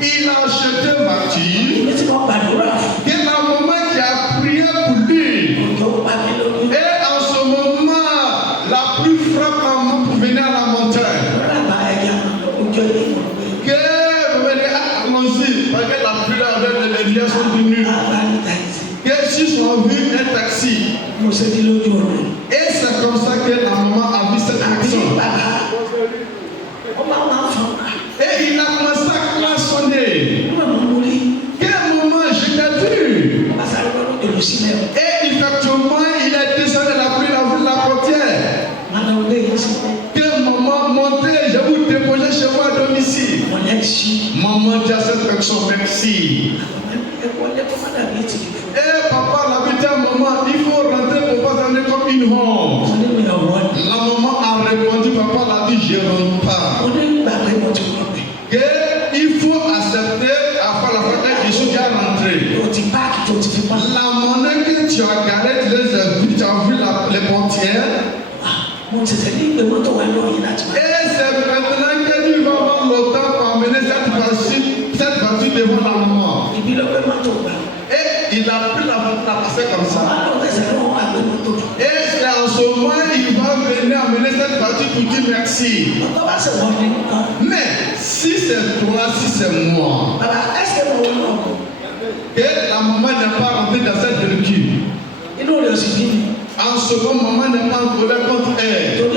Il a acheté une voiture. Que la maman qui a prié pour lui. Et en ce moment, la pluie frappe la maman pour venir à la montagne. Que vous venez allons-y, parce que la pluie avec les liens sont venus. Que s'ils ont vu un taxi. Et c'est comme ça que la maman a vu cette action. Et il a commencé à klaxonner. Quel moment je t'ai vu? Et effectivement, il est descendu de la pluie, il a vu la portière. Quel moment monter, je vous déposer chez moi à domicile. Maman dit à cette personne, merci. Et papa l'a dit à maman, il faut rentrer pour pas rentrer comme une honte. La maman a répondu, papa l'a dit, je ne rentre pas. Il faut accepter après la fois que Jésus est rentré. La monnaie que tu as gardée, tu as vu les portières. Et c'est maintenant que tu vas avoir le temps pour amener cette voiture devant la maman. Et il a pris la voiture, l'a passé comme ça. Et c'est en ce moment il va venir amener cette voiture pour dire merci. Mais si c'est toi, si c'est moi, que la maman n'est pas rentrée dans cette véhicule. En ce moment, maman n'est pas en colère contre elle.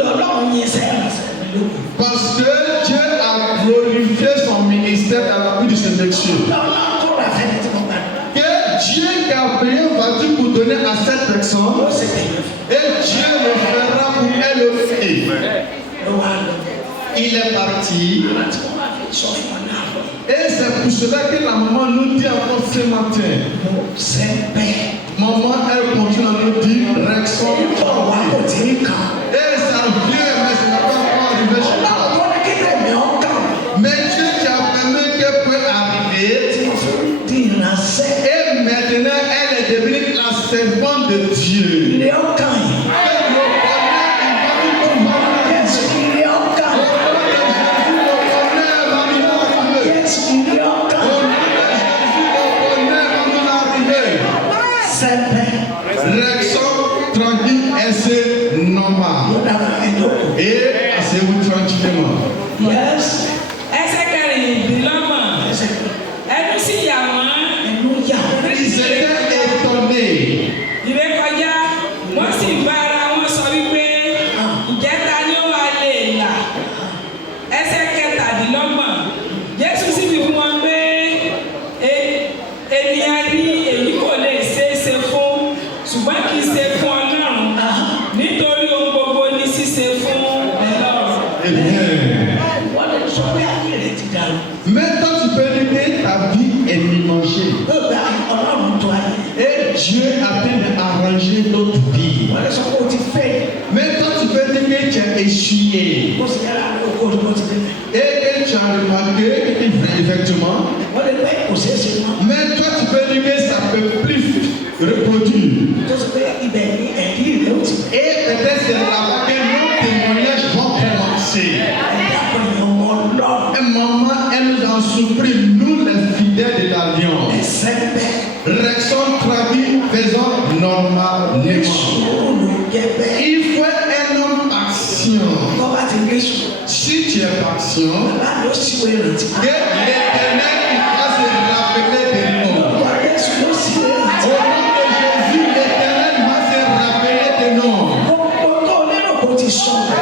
Parce que Dieu a glorifié son ministère dans la vie de ce monsieur. Que Dieu qui a payé une voiture pour donner à cette personne, et Dieu le fera pour elle aussi. Il est parti. Et c'est pour cela que la maman nous dit encore ce matin. Maman, elle continue à nous dire Rexon. Et ça vient, mais ça n'a pas encore arrivé chez toi. Mais Dieu qui a permis qu'elle puisse arriver. Et maintenant, elle est devenue la servante de Dieu. Et asseyez-vous tranquillement. Yes. Ils étaient étonnés. Maintenant, tu peux dire que ta vie est mélangée. Et Dieu a bien arrangé notre vie. Maintenant, tu peux dire que tu as essuyé. Et que tu as remarqué effectivement. Mais toi, tu peux dire que ça ne peut plus reproduire. Et peut-être c'est là-bas que nos témoignages vont commencer. Et maman, elle nous a surpris, nous les fidèles de l'Alliance. Rexon traduit, faisons normalement. Il faut un homme patient. Si tu es patient, que l'Éternel va se rappeler de nous. Au nom de Jésus, l'Éternel va se rappeler de nous.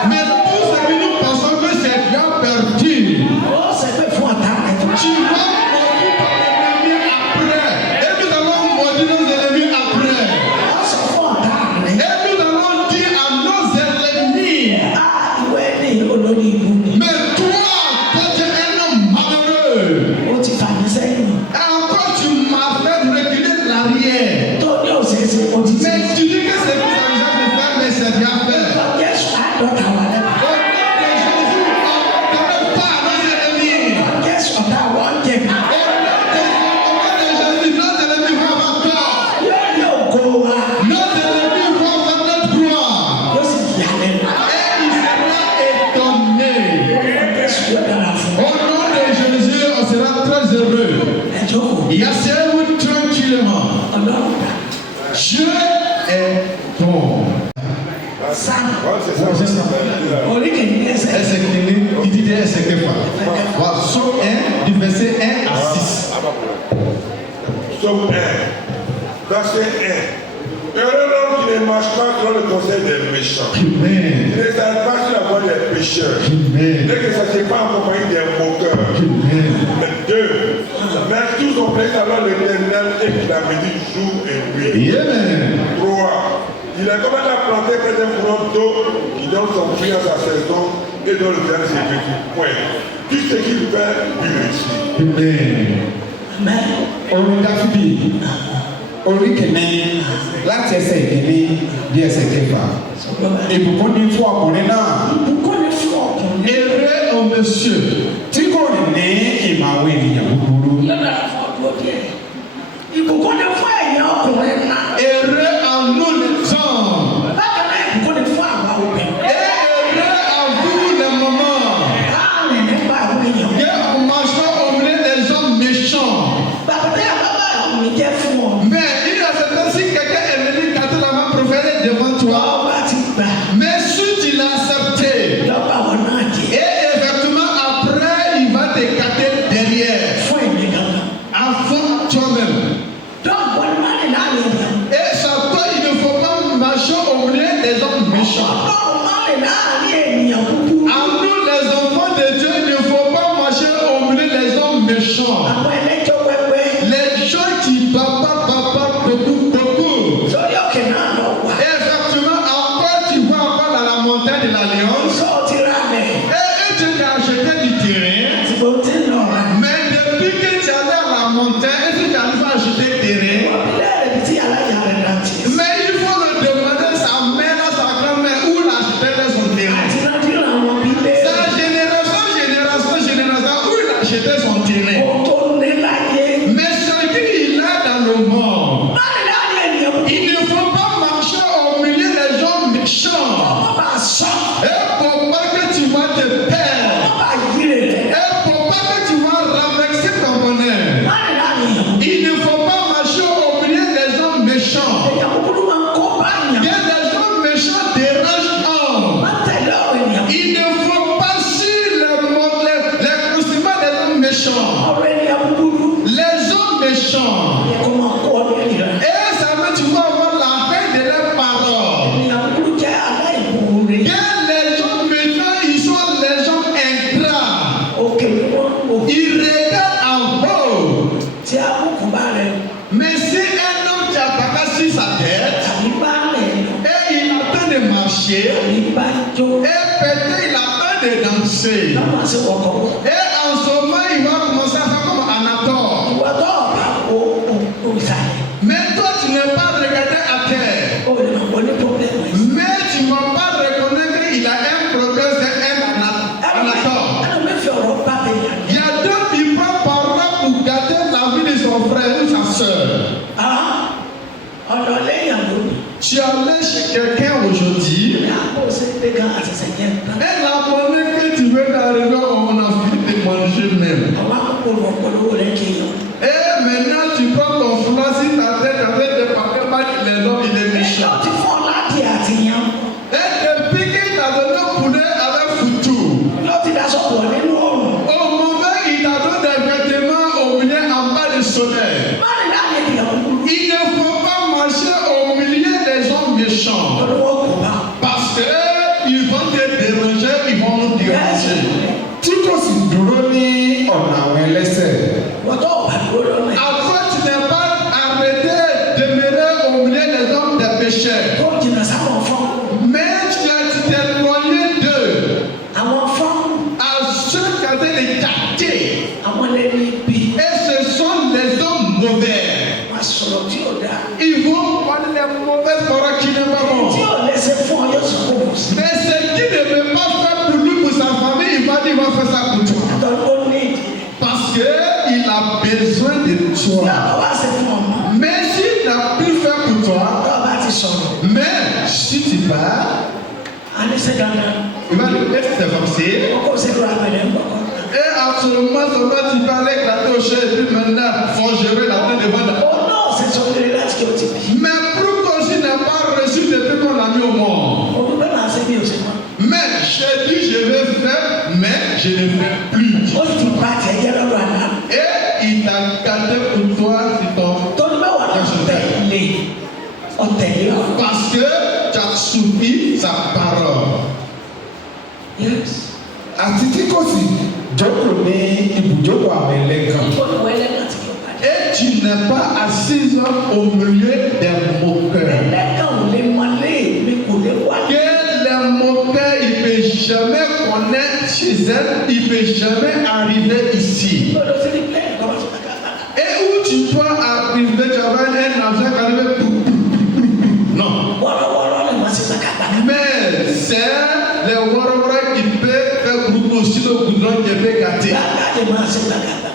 Mais tout ce que nous pensons que c'est bien perdu, tu vas mourir par l'ennemi après. Et nous allons mourir nos ennemis après. Et nous allons dire à nos ennemis, mais toi tu es un homme malheureux. Et encore tu m'as fait reculer l'arrière. Mais tu dis que c'est pour ça que j'ai fait, mais c'est bien fait. Et asseyez-vous tranquillement. Dieu est bon. Psaume 1, du verset 1 à 6. Psaume 1, verset 1. Heureux l'homme qui ne marche pas dans le conseil des méchants. Amen. Qui ne s'arrête pas sur la voie des pécheurs. Amen. Dès que ça ne s'est pas en compagnie des moqueurs. Amen. 2. Mais tous ont plaisir alors l'Éternel et qu'il a béni jour et nuit. Amen. 3. Il est comme un arbre planté près d'un courant d'eau qui donne son fruit à sa saison et dont le verre ses petits points. Tout ce qu'il fait, lui réussit. Amen. Olùdáfídì orí kìíní láti ẹsẹ̀ ìkíní bí ẹsẹ̀ kẹfà. Ìbùkún ni fún ọkùnrin náà. Heureux au monsieur Tí kò rìn ní ìmọ̀ àwọn ènìyàn búburú. Ìbùkún ni fún ẹ̀yin ọkùnrin náà. heureux en nous les hommes. Bákan náà ìbùkún ni fún àwọn obìnrin. Et heureux en vous les mamans. Láàrin nípa àwọn èèyàn. Que on marche pas au milieu des hommes méchants. Bàbá tí a bá bá alliance. Et tu t'es acheté du terrain. Mais depuis que tu es allé à la montagne, est-ce que tu arrives à acheter le terrain? Mais il faut le demander sa mère, sa grand-mère, où l'achetait son terrain. Sa génération, où il achetait son terrain. Mais ce qu'il a dans le monde, il ne faut pas marcher au milieu des gens méchants. Et pour pas que tu vas te perdre. Et pour pas que tu vas renverser ton bonheur. Il ne faut pas marcher au milieu des gens méchants. Que les gens méchants dérangent l'homme. Il ne faut pas suivre les crucifix des hommes méchants. Les hommes méchants. Et ça veut tu vas avoir la paix de leurs paroles. Que les gens méchants, ils sont les gens ingrats. Ils regardent en haut. Mais si un homme qui a pas sur sa tête, et il attend de marcher, et peut-être il attend de danser, et en ce moment il va commencer à faire comme Anatole. Mais toi tu n'es pas regardé à terre. Mais tu ne vas pas reconnaître qu'il a un problème, c'est un Anatole. Il y a d'autres qui prennent parole pour garder la vie de son frère ou sa soeur. Tu es allé chez quelqu'un aujourd'hui, et la monnaie que tu veux d'arriver, on a fini de manger même. Et maintenant tu prends ton foulard sur ta tête avec des papiers, les hommes, il est méchant. Et depuis qu'il t'a donné un poulet avec foutu, au moment il t'a donné des vêtements au milieu en bas du soleil. Il ne faut pas marcher au milieu des hommes méchants. Parce qu'ils vont te déranger, ils vont nous déranger. Tí kò sì dúró ní ọ̀nà àwọn ẹlẹ́ṣẹ̀. Après, tu n'es pas arrêté de demeurer au milieu des hommes des pécheurs. Mais tu t'es éloigné d'eux. À ceux qui avaient les quartiers. Et ce sont les hommes mauvais. Ils vont parler des mauvaises paroles qui ne vont pas. Mais ce qui ne veut pas faire pour lui, pour sa famille, il va dire, il va faire ça pour toi. Parce qu'il a besoin de toi. Mais s'il n'a plus fait pour toi, mais si tu pars, il va le laisser s'avancer. Et absolument, tu parles avec la touche et puis maintenant, il faut gérer la tête devant la. Mais pour que tu n'aies pas reçu depuis qu'on l'a mis au monde. Mais j'ai dit, je vais faire, mais je ne fais plus. Et il t'a gardé pour toi sur ton. Parce que tu as suivi sa parole. Yes. Àti tí kò sì jókòó ní ibùjókòó àwọn ẹlẹ́gàn. Et tu n'es pas assise au milieu des moqueurs. Que les moqueurs, il ne peut jamais connaître chez elles, il ne peut jamais arriver ici. Et où tu peux arriver, tu vas un avion qui arrive. Non. Mais c'est les warriors qui peuvent faire groupe aussi le goudron qui peut gâter.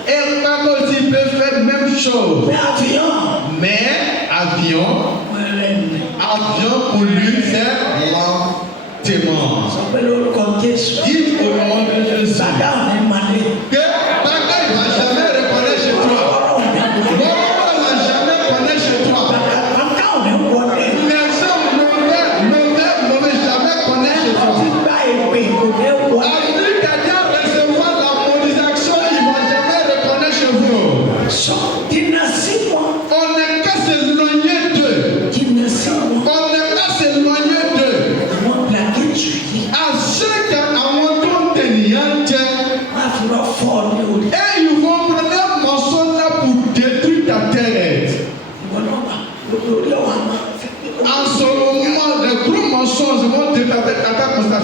Et Paco aussi peut faire même chose. Mais avion pour lui c'est lentement. Dites au nom de Jésus que Paco il va jamais reconnaître chez toi. Warrior ne va jamais reconnaître chez toi. Les hommes mauvais jamais connaître chez toi. Avec quelqu'un recevoir la monétisation, il ne va jamais reconnaître chez vous. On n'est qu'à s'éloigner d'eux. On n'est qu'à s'éloigner d'eux. À ceux qui ont ton tenir, et ils vont prendre un morceau là pour détruire ta tête. En ce moment, les gros mensonges vont détruire ta tête comme ça.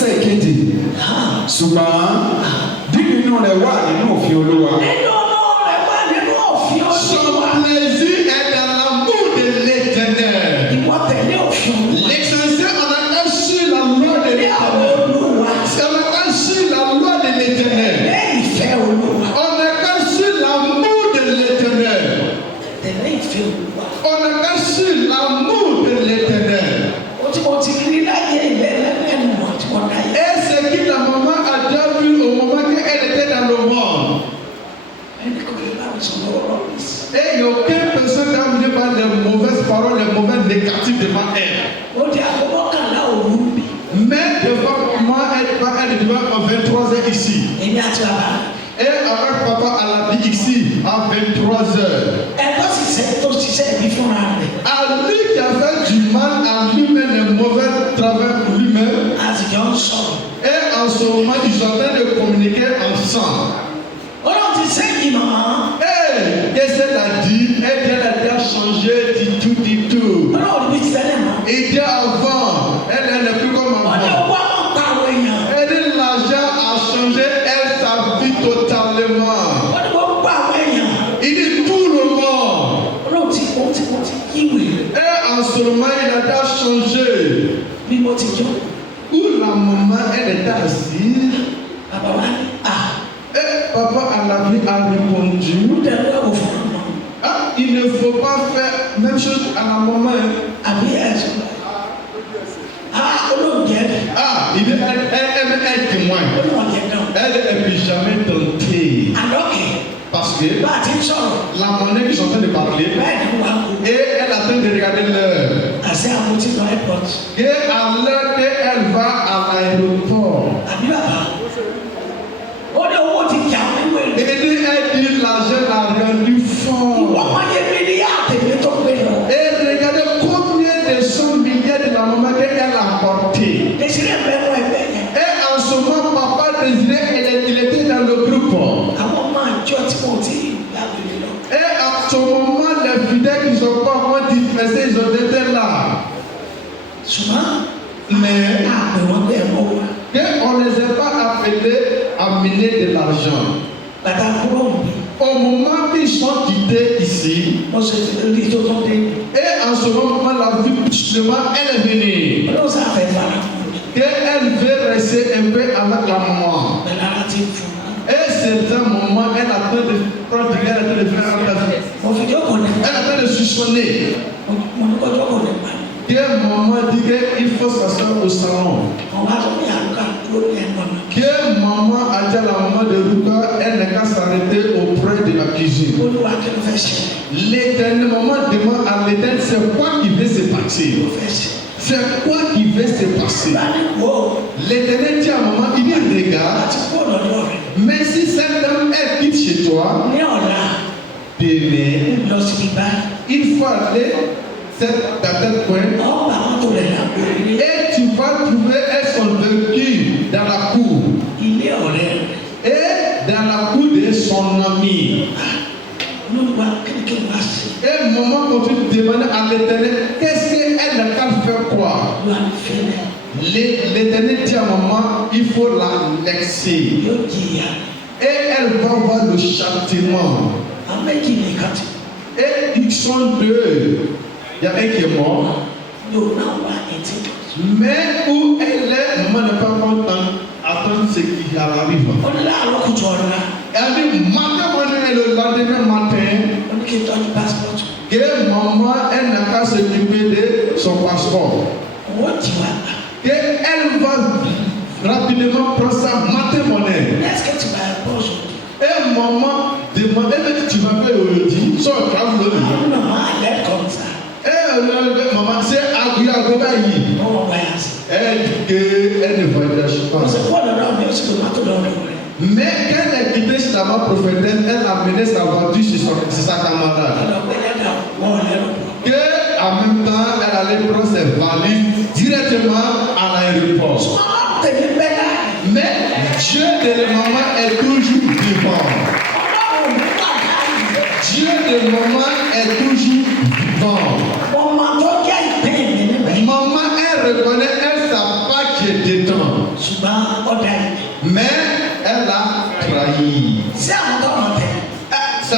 ẹsẹ̀ kejì ṣùgbọ́n dídì inú rẹ̀ wà nínú òfin olúwa. Nínú rẹ̀ wà nínú òfin olúwa. Son plaisir est dans l'amour de l'Éternel. Ìwọ tẹ̀lé òfin olúwa. L'essentiel, on a sur la loi de Tẹ̀lé àwọn l'Éternel. olúwa. On a sur la loi de l'Éternel. Tẹ̀lé ìfẹ́ olúwa. On a sur l'amour de l'Éternel. Tẹ̀lé ìfẹ́ olúwa. On a sur l'amour de l'Éternel. Ó tí mo ti rí láyé ilé ẹlẹ́nu mọ̀ tí wọ́n dáyé. Et ce que la maman a déjà vu au moment qu'elle était dans le monde. Ẹni kò lè bá mi sọ lọ́wọ́ mi. Et il n'y a aucune personne qui a amené par les mauvaises paroles, les mauvaises négatives devant elle. Ó di àkókò kan lá òru bí. Mais devant moi, elle devait à 23h ici. Èmi àti bàbá. Et avec papa à la vie ici à 23h. Ẹ̀tọ́ ṣiṣẹ́ tó ṣiṣẹ́ ìbí fúnra rẹ̀. À lui qui a fait du mal à lui-même, les mauvais travail pour lui-même. Àtijọ́ ń sọ̀rọ̀. Et en ce moment, ils sont en train de communiquer ensemble. Ọlọ́run ti sẹ́yìn mọ́. Et qu'est-ce qu'elle a dit? Elle a changé du tout. Ọlọ́run bí ti tẹ́lẹ̀ mọ́. Et dit avant, elle n'est plus comme Ọ̀dẹ̀ avant. owó àwọn pàrọ̀ èèyàn. Elle dit l'argent a changé, elle sa vie totalement. Ọ̀dẹ̀ gbogbo àwọn èèyàn. Il dit tout le monde. Ọlọ́run ti yíwèé. Et en ce moment, il a déjà changé. Bí mo ti jọ. Où la maman, elle était assise. Bàbá wa ní à. Et papa à la vie a répondu. Ọ̀dẹ̀ ló wà fún ọmọ. Ah, il ne faut pas faire même chose à la maman. Àbí ẹ̀sùn lọ. Olóòjẹ́ rẹ̀. Ah, elle témoigne. Olóòjẹ́ náà. Elle n'est plus jamais tentée. Àlọ́kẹ́. Parce que Bá a ti ń sọ̀rọ̀. la monnaie qu'ils sont en train de parler. Bẹ́ẹ̀ ni wàá kú. Et elle est en train de regarder l'heure. Àṣẹ àwọn tí lọ airport. Et à l'heure qu'elle va à l'aéroport. Àbí bàbá. Ó ní owó ti jà nínú èrè. Et elle dit l'argent l'a rendu fort. Ìwọ máa yẹ mi ní àtẹ̀lé tó gbé lọ. Et regardez combien de 100 milliards de la maman qu'elle a apporté. Désiré bẹ́ẹ̀ lọ ẹgbẹ́ yẹn. Et en ce moment, papa Désiré, il était dans le groupe. Àwọn máa jọ tí mo ti yàgbé lọ. Et en ce moment, les fidèles qui ne sont pas encore dispersés, ils ont été là. Ṣùgbọ́n Mais àpè wọn bẹ́ẹ̀ mọ́ wa. on ne les a pas appelés à mener de l'argent. Bàtà kúrò mi. Au moment qu'ils sont quittés ici, Mo ṣe ti rí tó tó dé. et en ce moment, la vie, justement, elle est venue. Olóòsà fẹ́ fara fún mi. Qu'elle veut rester un peu avec la maman. Bẹ̀rẹ̀ ara ti fún mi. Et c'est un moment, elle a train de prendre, elle a train de faire un café. Mo fi jókòó ní. Elle a train de suçonner. Mo ní kó jókòó ní pa. Que maman dit qu'il faut s'asseoir au salon. Mo wá sọ pé àlùkà dúró ní ẹnu ọ̀nà. Que maman a dit à la maman de Ruka, elle n'a qu'à s'arrêter auprès de la cuisine. Olúwa kí ló fẹ́ ṣe? L'éternel, maman demande à l'éternel, c'est quoi qui va se passer? Ló fẹ́ ṣe? C'est quoi qui va se passer? Báni wo L'éternel dit à maman, il dit, regarde, láti kó lọ́dọ̀ rẹ̀. mais si cette dame, elle quitte chez toi, Ní ọ̀la, demain, lọ síbi báyìí. il faut aller dans tel coin Ọ̀pọ̀ àwọn tó lè lágbo ilé. et tu vas trouver elles sont vécues dans la cour Ilé ọ̀rẹ́ rẹ̀. et dans la cour de son ami. Olúwa kí ni kí n bá ṣe? Et maman continue de demander à l'éternel, qu'est-ce qu'elle n'a qu'à faire quoi? Olúwa ní fẹ́lẹ̀. L'éternel dit à maman, il faut la laisser. Yóò jìyà. Et elle va voir le châtiment. Àwọn méjì nìkan ti. Et ils sont deux. Il y a un qui est mort. Yóò náà wá etí. Mais où elle est, maman n'est pas contente. Attendre ce qui arrive. Ó ní láàárọ̀ kùtù ọ̀la. Elle dit, matin, et le lendemain matin, Ó ní kí n tọ́jú pásítọ̀tù. que maman, elle n'a qu'à s'occuper de son passeport. Owó ti wá. Qu'elle va rapidement prendre sa matin monnaie. Lẹ́sìkẹ́ ti wá ẹ̀kọ́ ọ̀ṣun. Et maman demande, est-ce que tu vas faire aujourd'hui? Sans travail. Àwọn náà máa lẹ́kọ̀ọ́ sá. Et maman, c'est agri-agobayi. Wọ́n wá yá sí. Elle dit qu'elle ne voyage Wọ́n sì pas. kó lọ́dọ̀ mi ó sì lè má tó lọ́dọ̀ rẹ̀. Mais quand elle a quitté sa maman prophétesse, elle a mené sa voiture chez sa camarade. Ọ̀dọ̀ pé lẹ́dà wọ́n lẹ́rù. Que en même temps, elle allait prendre ses valises directement à l'aéroport. Wọ́n tẹ̀lé bẹ́ẹ̀ náà. Mais Dieu de la maman est toujours vivant. Ọlọ́run ní bàbá yìí. Dieu de maman est toujours vivant. Wọ́n máa tó jẹ́ ìpín mi níbẹ̀. Maman, elle reconnaît, elle ne sait pas qui est dedans. Mais elle a trahi. C'est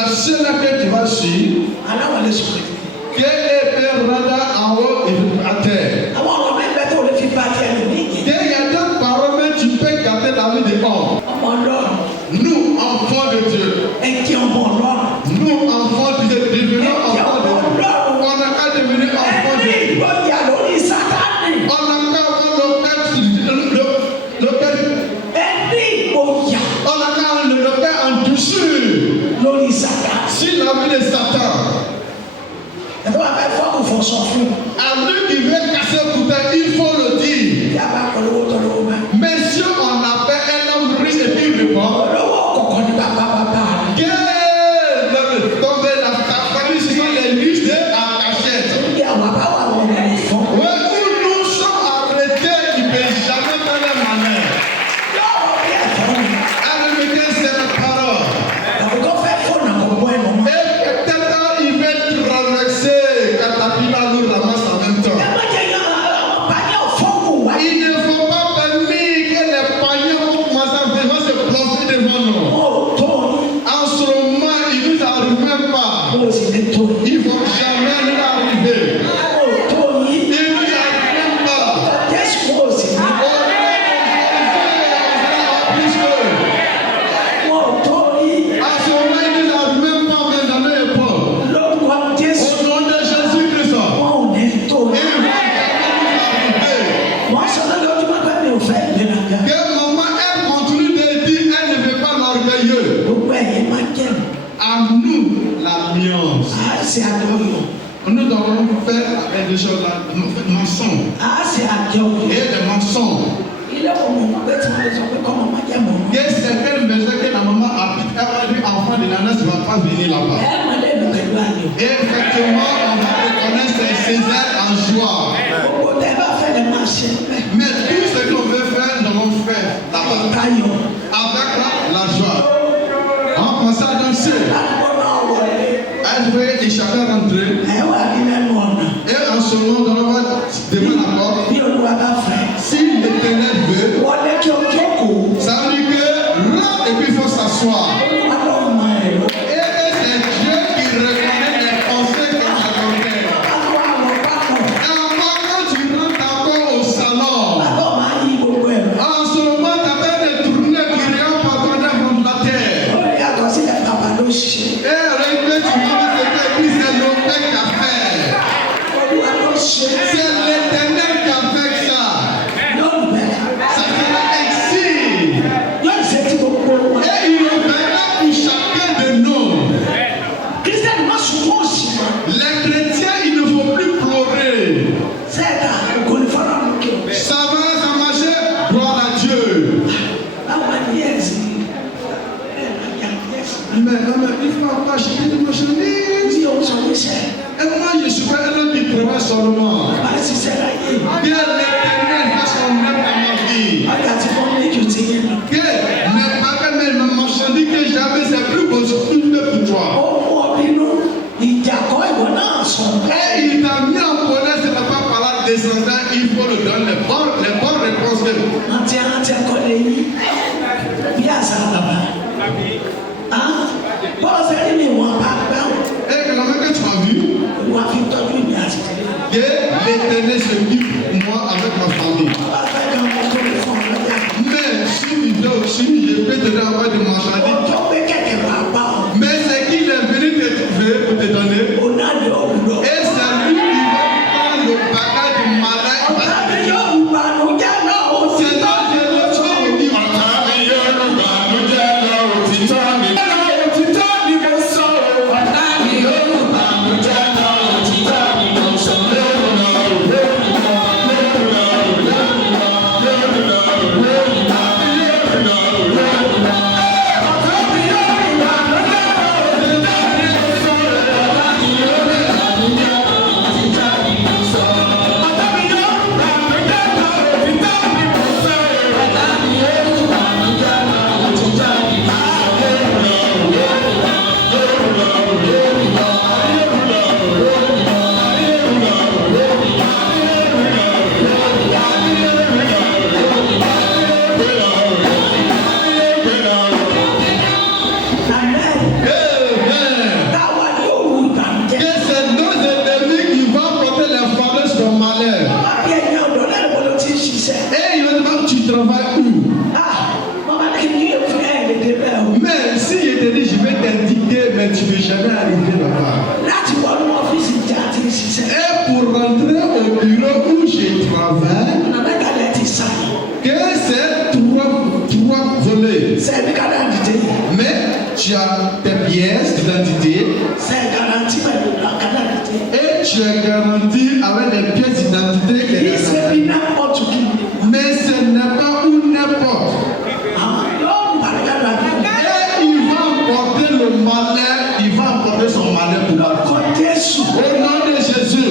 cela que tu vas suivre. Que peut rendre en haut et à terre. Il y a d'autres paroles, mais tu peux garder la vie de l'homme. Nous, enfants de Dieu. Nous, enfants de Dieu, devenons enfants de Dieu. On n'a qu'à devenir enfants de Dieu. On n'a qu'à avoir le cœur en douceur. Si la vie de Satan, à lui qui veut casser le couteau, il faut le dire. Messieurs, on appelle un homme riche et puis il répond. La famille, ce sont les riches à cachette. Ouais, où nous sommes arrêtés, il ne peut jamais faire la manière. Avec c'est la parole. Et peut-être il va traverser Catapila nous ramasse en même temps. Il ne faut pas permettre que les païens commencent à se planter devant nous. En ce moment, il ne nous arrive même pas. Ils ne vont jamais nous arriver. Ils ne nous arrivent même pas. À ce moment, il ne nous arrive même pas, mais dans nos épaules. Au nom de Jésus-Christ. Que maman, elle continue de dire, elle ne veut pas l'orgueilleux. À nous, la nuance. Nous devons faire des choses là, mensonges. Et les mensonges. Il y a certaines maisons que la maman habite, elle va dire, enfant de Nana, ne va pas venir là-bas. Et effectivement, on va reconnaître ses ailes en joie. Mais tout ce qu'on veut faire, nous allons faire là-bas. Avec la joie. On commence à danser. Elle veut et chacun rentrer. Et en ce moment, on va devant la porte. Si l'Éternel veut, ça veut dire que là, et puis il faut s'asseoir. Et c'est Dieu qui reconnaît les pensées que tu as dans le cœur. Et encore quand tu rentres encore au salon, en ce moment, tu as fait des tournées qui rien pardonner contre la terre. Et rêver, tu vois ce que c'est le Père qui a fait. C'est l'Éternel qui a fait ça. Ça sera ainsi. Et il reviendra pour chacun de nous. Les chrétiens, il ne faut plus pleurer. Ça va marcher, gloire à Dieu. Mais il faut pas acheter de marchandises. Et moi, je suis pas un homme qui travaille seulement. Bien l'Éternel fasse son œuvre dans ma vie. Que mes parents, mes marchandises que j'avais, c'est plus possible pour toi. Et il t'a mis en colère, ce n'est pas par la descendance, il faut le donner les bonnes réponses. Et que la main que tu as vue, que l'Éternel s'occupe moi avec ma famille. Mais si je peux te donner des marchandises, mais c'est qu'il est venu te trouver pour te donner. Et c'est lui qui va prendre le bagage du malade. C'est là que le soir dit as tes pièces d'identité. C'est garanti par la canalité. Et tu es garanti avec les pièces d'identité. Mais ce n'est pas où n'importe. Et il va emporter le malheur, il va emporter son malheur pour toi. Au nom de Jésus.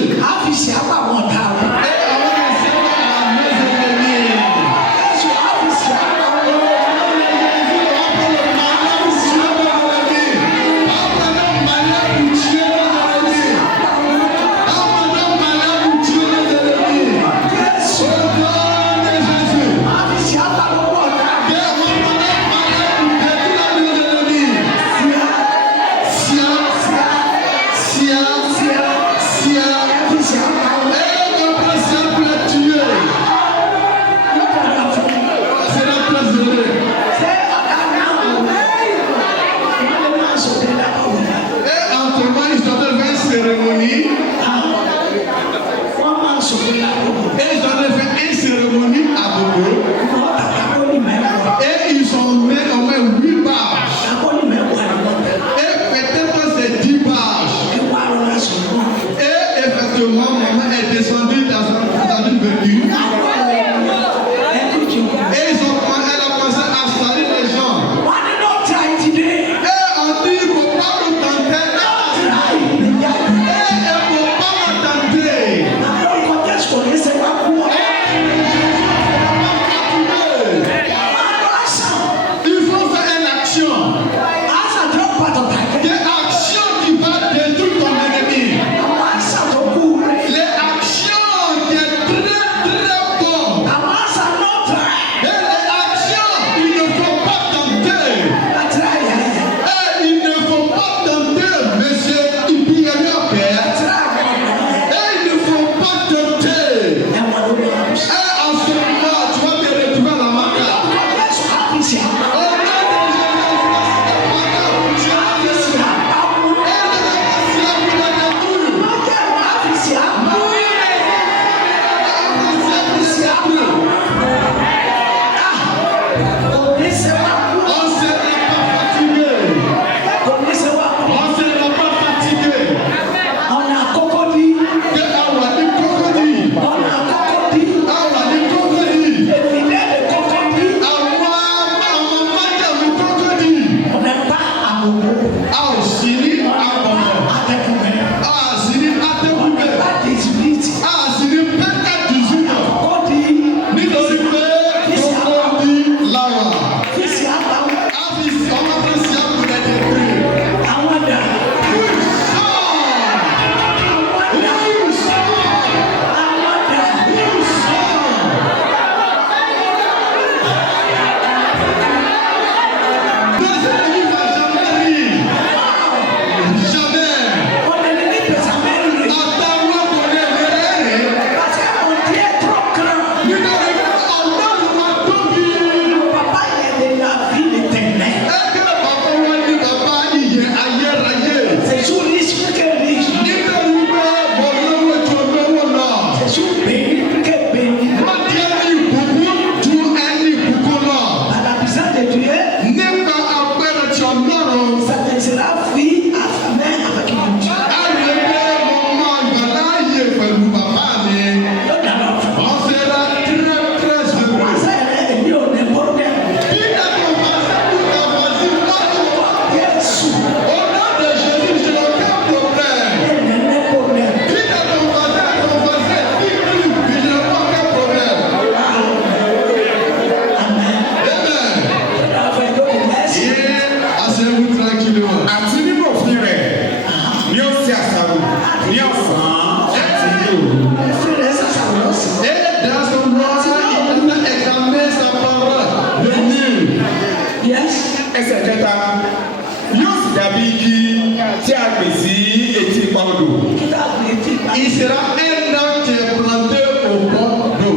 Il sera un arbre planté au bord d'eau.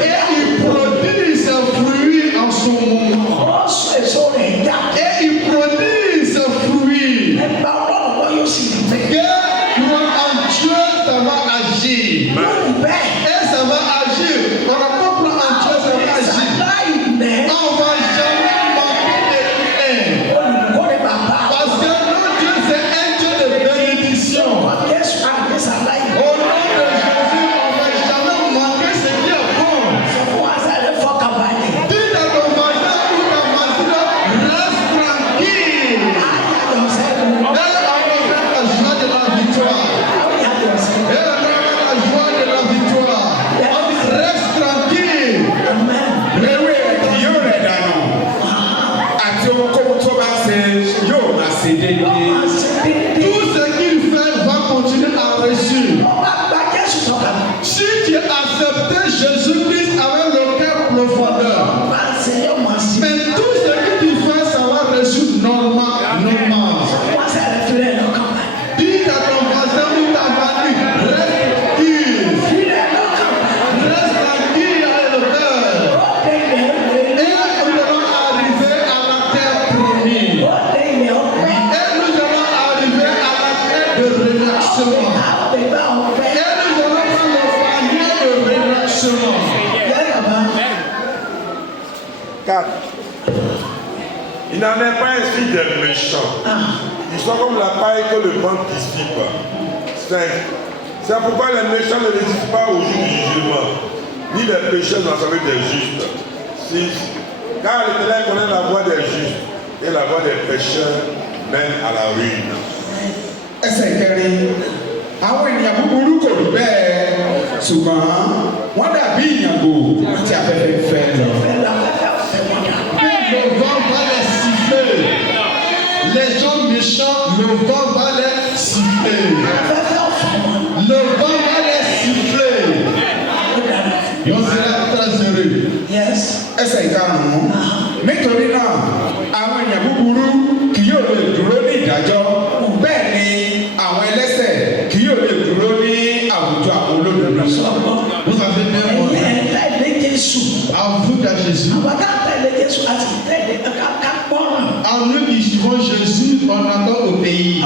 Et il produit ses fruits en son moment. Et il produit ses fruits. Que en Dieu ça va agir. Et ça va agir. Par rapport à Dieu ça va agir. On va jamais manquer. relaxement. Et nous allons prendre le panier de relaxement. 4. Il n'en est pas ainsi des méchants. Ils sont comme la paille que le vent dissipe. 5. C'est pourquoi les méchants ne résistent pas au jour du jugement, ni les pécheurs dans la famille des justes. 6. Car l'Éternel connaît la voie des justes, et la voie des pécheurs mène à la ruine. Ẹsẹ̀ kẹrin, àwọn ènìyàn búburú kò rí bẹ́ẹ̀, ṣùgbọ́n wọ́n dàbí ìyàngò tí afẹ́fẹ́ fẹ́ lọ. Le vent va les siffler. Les gens méchants, le vent va les siffler. Le vent va les siffler. Et on sera très heureux. Ẹsẹ̀ ìkarùn-ún, nítorí náà àwọn ènìyàn búburú kì yóò lè dúró ní ìdájọ́, bẹ́ẹ̀ ni àwọn ẹlẹ́ṣẹ̀ kì yóò lè dúró ní àwùjọ àwọn olódodo. Vous avez bien compris. À vous qu'à Jésus. À nous qui suivons Jésus, on attend au pays. Et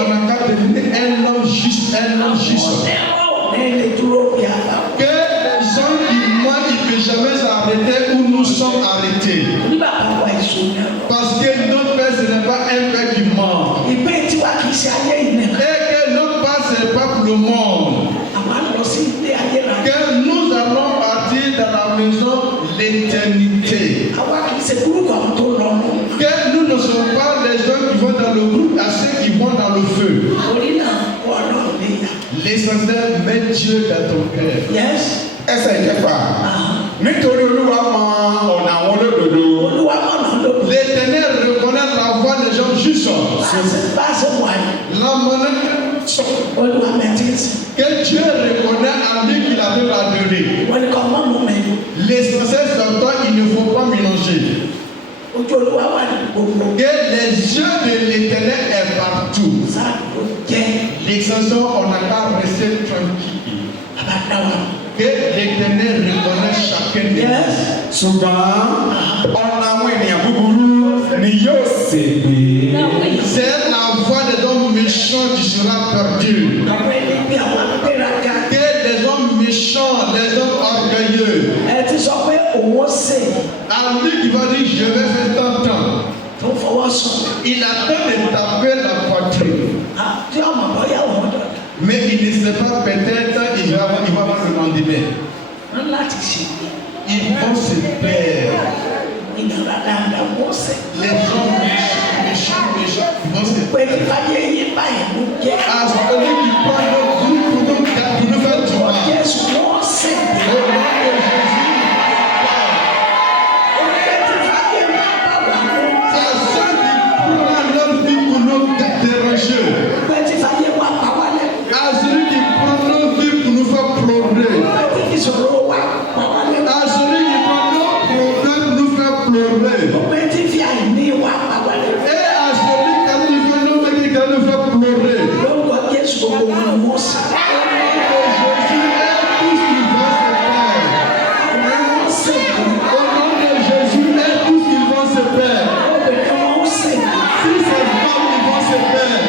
on attend de devenir un homme juste, un homme juste. Que les gens qui mentent, ils ne peuvent jamais s'arrêter où nous sommes arrêtés. Parce que notre Père, ce n'est pas un Père qui ment. Et que notre Père, ce n'est pas pour le monde. Que nous allons partir dans la maison l'éternité. Que nous ne sommes pas les gens qui vont dans le groupe à ceux qui vont dans le feu. L'essentiel, mets Dieu dans ton cœur. Ẹsẹ̀ ìkẹfà, nítorí Olúwa mọ ọ̀nà àwọn olódodo. L'Éternel reconnaît la voie des gens justes. La monnaie que Dieu reconnaît à lui qu'il avait adoré. L'essentiel sur toi, il ne faut pas mélanger. Que les yeux de l'Éternel est partout. L'essentiel, on n'a qu'à rester tranquille. Que l'Éternel reconnaît chacun de nous. Ṣùgbọ́n ọ̀nà àwọn ènìyàn búburú ni yóò ṣègbè. C'est la voie des hommes méchants qui sera perdue. Que les hommes méchants, les hommes orgueilleux. À lui qui va dire je vais faire tant de temps. Il attend de taper la poitrine. Mais il ne sait pas peut-être il va avoir le lendemain. Ils vont se perdre. Les gens méchants, ils vont se perdre. À celui qui prend le groupe pour nous faire du mal. Au nom de Jésus. À ceux qui prennent leur vie pour nous déranger. À celui qui prend leur vie pour nous faire pleurer. À celui qui prend nos problèmes pour nous faire pleurer. Et à celui qui veut nous faire pleurer. Au nom de Jésus, et tout ce qui va se perdre. Au nom de Jésus, et tout ce qui va se perdre. Si ces femmes vont se perdre.